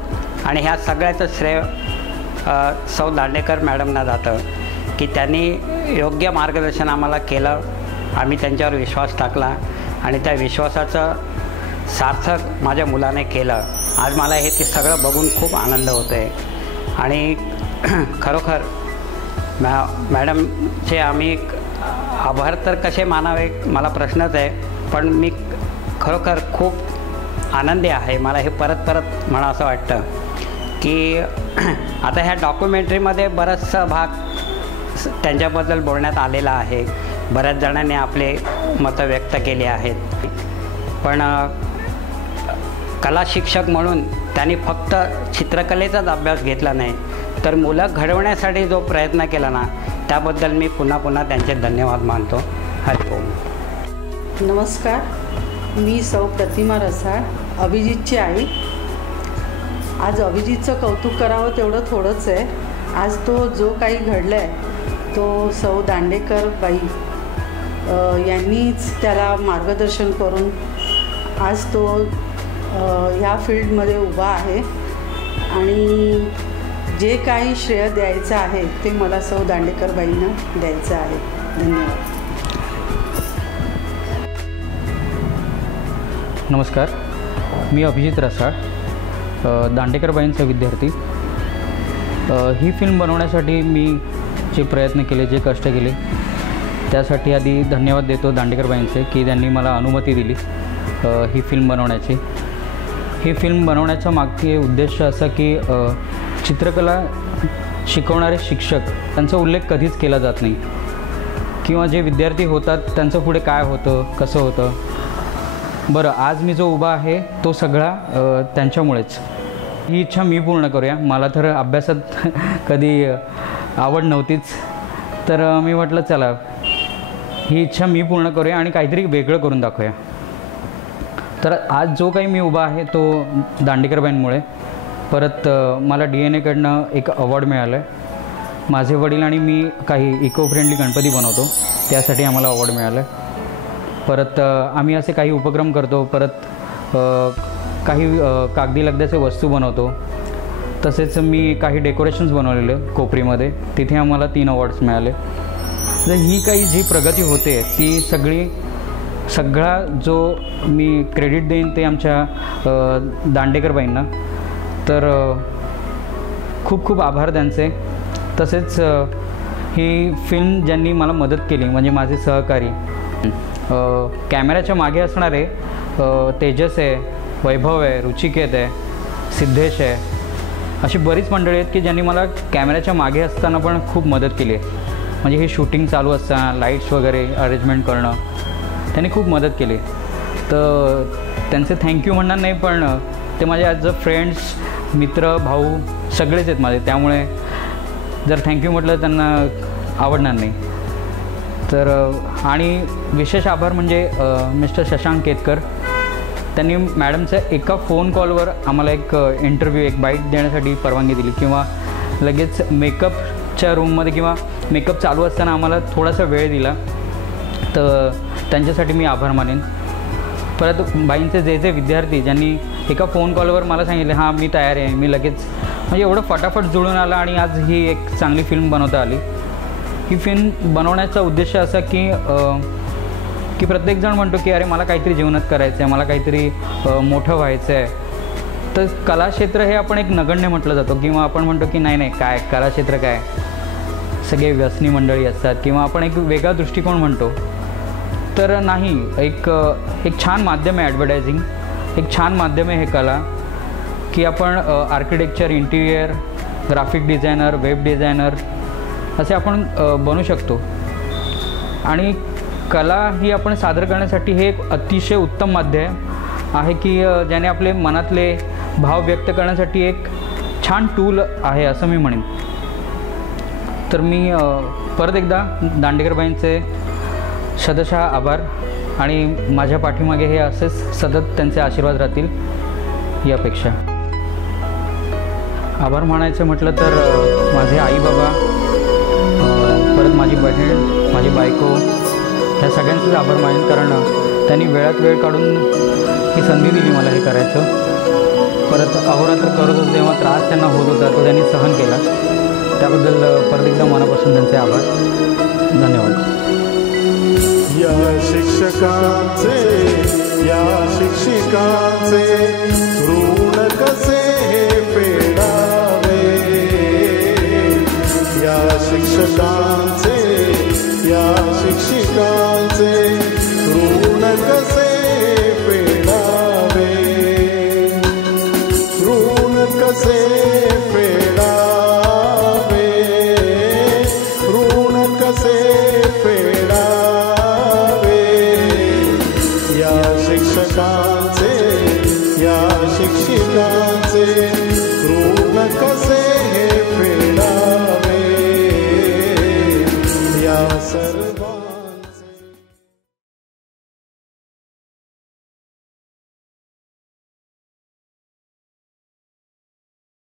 आणि ह्या सगळ्याचं श्रेय सौ दांडेकर मॅडमना जातं की त्यांनी योग्य मार्गदर्शन आम्हाला केलं. आम्ही त्यांच्यावर विश्वास टाकला आणि त्या विश्वासाचं सार्थक माझ्या मुलाने केलं. आज मला हे ते सगळं बघून खूप आनंद होतो आहे. आणि खरोखर मॅडमचे आम्ही आभार तर कसे मानावे मला प्रश्नच आहे, पण मी खरोखर खूप आनंदी आहे. मला हे परत परत म्हणा असं वाटतं की आता ह्या डॉक्युमेंटरीमध्ये बराचसा भाग त्यांच्याबद्दल बोलण्यात आलेला आहे. बऱ्याच जणांनी आपले मतं व्यक्त केली आहेत, पण कला शिक्षक म्हणून त्यांनी फक्त चित्रकलेचाच अभ्यास घेतला नाही तर मुलं घडवण्यासाठी जो प्रयत्न केला ना त्याबद्दल मी पुन्हा पुन्हा त्यांचे धन्यवाद मानतो. हरि ओम. नमस्कार, मी सौ प्रतिमा रसाळ, अभिजितची आई. आज अभिजितचं कौतुक करावं तेवढं थोडंच आहे. आज तो जो काही घडलं आहे तो सौ दांडेकर बाई यांनीच त्याला मार्गदर्शन करून आज तो ह्या फील्डमध्ये उभा आहे आणि जे काही श्रेय द्यायचं आहे ते मला सौ दांडेकर बाईंना द्यायचं आहे. धन्यवाद. नमस्कार, मी अभिजित रसाळ, दांडेकरबाईंचा विद्यार्थी. ही फिल्म बनवण्यासाठी मी जे प्रयत्न केले, जे कष्ट केले त्यासाठी आधी धन्यवाद देतो दांडेकरबाईंचे की त्यांनी मला अनुमती दिली ही फिल्म बनवण्याची. ही फिल्म बनवण्याचा मागे उद्देश असा की चित्रकला शिकवणारे शिक्षक त्यांचा उल्लेख कधीच केला जात नाही किंवा जे विद्यार्थी होतात त्यांचं पुढे काय होतं, कसं होतं. बरं, आज मी जो उभा आहे तो सगळा त्यांच्यामुळेच. ही इच्छा मी पूर्ण करूया. मला तर अभ्यासात कधी आवड नव्हतीच, तर मी म्हटलं चला ही इच्छा मी पूर्ण करूया आणि काहीतरी वेगळं करून दाखवूया. तर आज जो काही मी उभा आहे तो दांडेकरबाईंमुळे. परत मला DNAकडनं एक अवॉर्ड मिळालं आहे. माझे वडील आणि मी काही इको फ्रेंडली गणपती बनवतो, त्यासाठी आम्हाला अवॉर्ड मिळालं आहे. परत आम्ही असे काही उपक्रम करतो. परत काही कागदी लगद्याचे वस्तू बनवतो. तसेच मी काही डेकोरेशन्स बनवलेले कोपरीमध्ये, तिथे आम्हाला 3 अवॉर्ड्स मिळाले. तर ही काही जी प्रगती होते ती सगळा जो मी क्रेडिट देईन ते आमच्या दांडेकरबाईंना. तर खूप खूप आभार त्यांचे. तसेच ही फिल्म ज्यांनी मला मदत केली म्हणजे माझे सहकारी, कॅमेऱ्याच्या मागे असणारे तेजस आहे, वैभव आहे, रुचिकेत आहे, सिद्धेश आहे, अशी बरीच मंडळी आहेत की ज्यांनी मला कॅमेऱ्याच्या मागे असताना पण खूप मदत केली आहे. म्हणजे हे शूटिंग चालू असताना लाईट्स वगैरे अरेंजमेंट करणं त्यांनी खूप मदत केली. तर त्यांचे थँक्यू म्हणणार नाही, पण ते माझे ॲज अ फ्रेंड्स, मित्र, भाऊ सगळेच आहेत माझे. त्यामुळे जर थँक्यू म्हटलं त्यांना आवडणार नाही. तर आणि विशेष आभार म्हणजे मिस्टर शशांक केतकर. त्यांनी मॅडमच्या एका फोन कॉलवर आम्हाला एक इंटरव्ह्यू, एक बाईट देण्यासाठी परवानगी दिली किंवा लगेच मेकअपच्या रूममध्ये किंवा मेकअप चालू असताना आम्हाला थोडासा वेळ दिला तर त्यांच्यासाठी मी आभार मानेन. परत बाईंचे जे विद्यार्थी ज्यांनी एका फोन कॉलवर मला सांगितले हां मी तयार आहे, मी लगेच म्हणजे एवढं फटाफट जुळून आलं आणि आज ही एक चांगली फिल्म बनवता आली. ही फिल्म बनवण्याचा उद्देश असा की प्रत्येकजण म्हणतो की अरे मला काहीतरी जीवनात करायचं आहे, मला काहीतरी मोठं व्हायचं आहे. तर कलाक्षेत्र हे आपण एक नगण्य म्हटलं जातो किंवा आपण म्हणतो की नाही काय कलाक्षेत्र काय, सगळे व्यसनी मंडळी असतात किंवा आपण एक वेगळा दृष्टिकोन म्हणतो. तर नाही, एक छान माध्यम आहे ॲडव्हर्टायझिंग, एक छान माध्यम आहे हे कला, की आपण architecture, interior, graphic designer, web designer असे आपण बनू शकतो. आणि कला ही आपण सादर करण्यासाठी हे एक अतिशय उत्तम माध्यम आहे की ज्याने आपले मनातले भाव व्यक्त करण्यासाठी एक छान टूल आहे असं मी म्हणेन. तर मी परत एकदा दांडेकरबाईंचे शतशः आभार आणि माझ्या पाठीमागे हे असेच सतत त्यांचे आशीर्वाद राहतील ही अपेक्षा. आभार मानायचं म्हटलं तर माझे आई बाबा, परत माझी बहीण, माझी बायको, ह्या सगळ्यांचेच आभार मानेन, कारण त्यांनी वेळात वेळ काढून ही संधी दिली मला हे करायचं. परत अहोरात्र करत होते तेव्हा त्रास त्यांना होत होता, तो त्यांनी सहन केला, त्याबद्दल परत एकदा मनापासून त्यांचे आभार. धन्यवाद. या शिक्षकांचे, या शिक्षिकांचे ऋण कसे फेडावे, या शिक्षकांचे, या शिक्षिकांचे ऋण कसे फेडावे, ऋण कसे फेडावे, ऋण कसे फेडावे, या शिक्षकांचे, या शिक्षिकांचे ऋण कसे फेडावे, या सर्व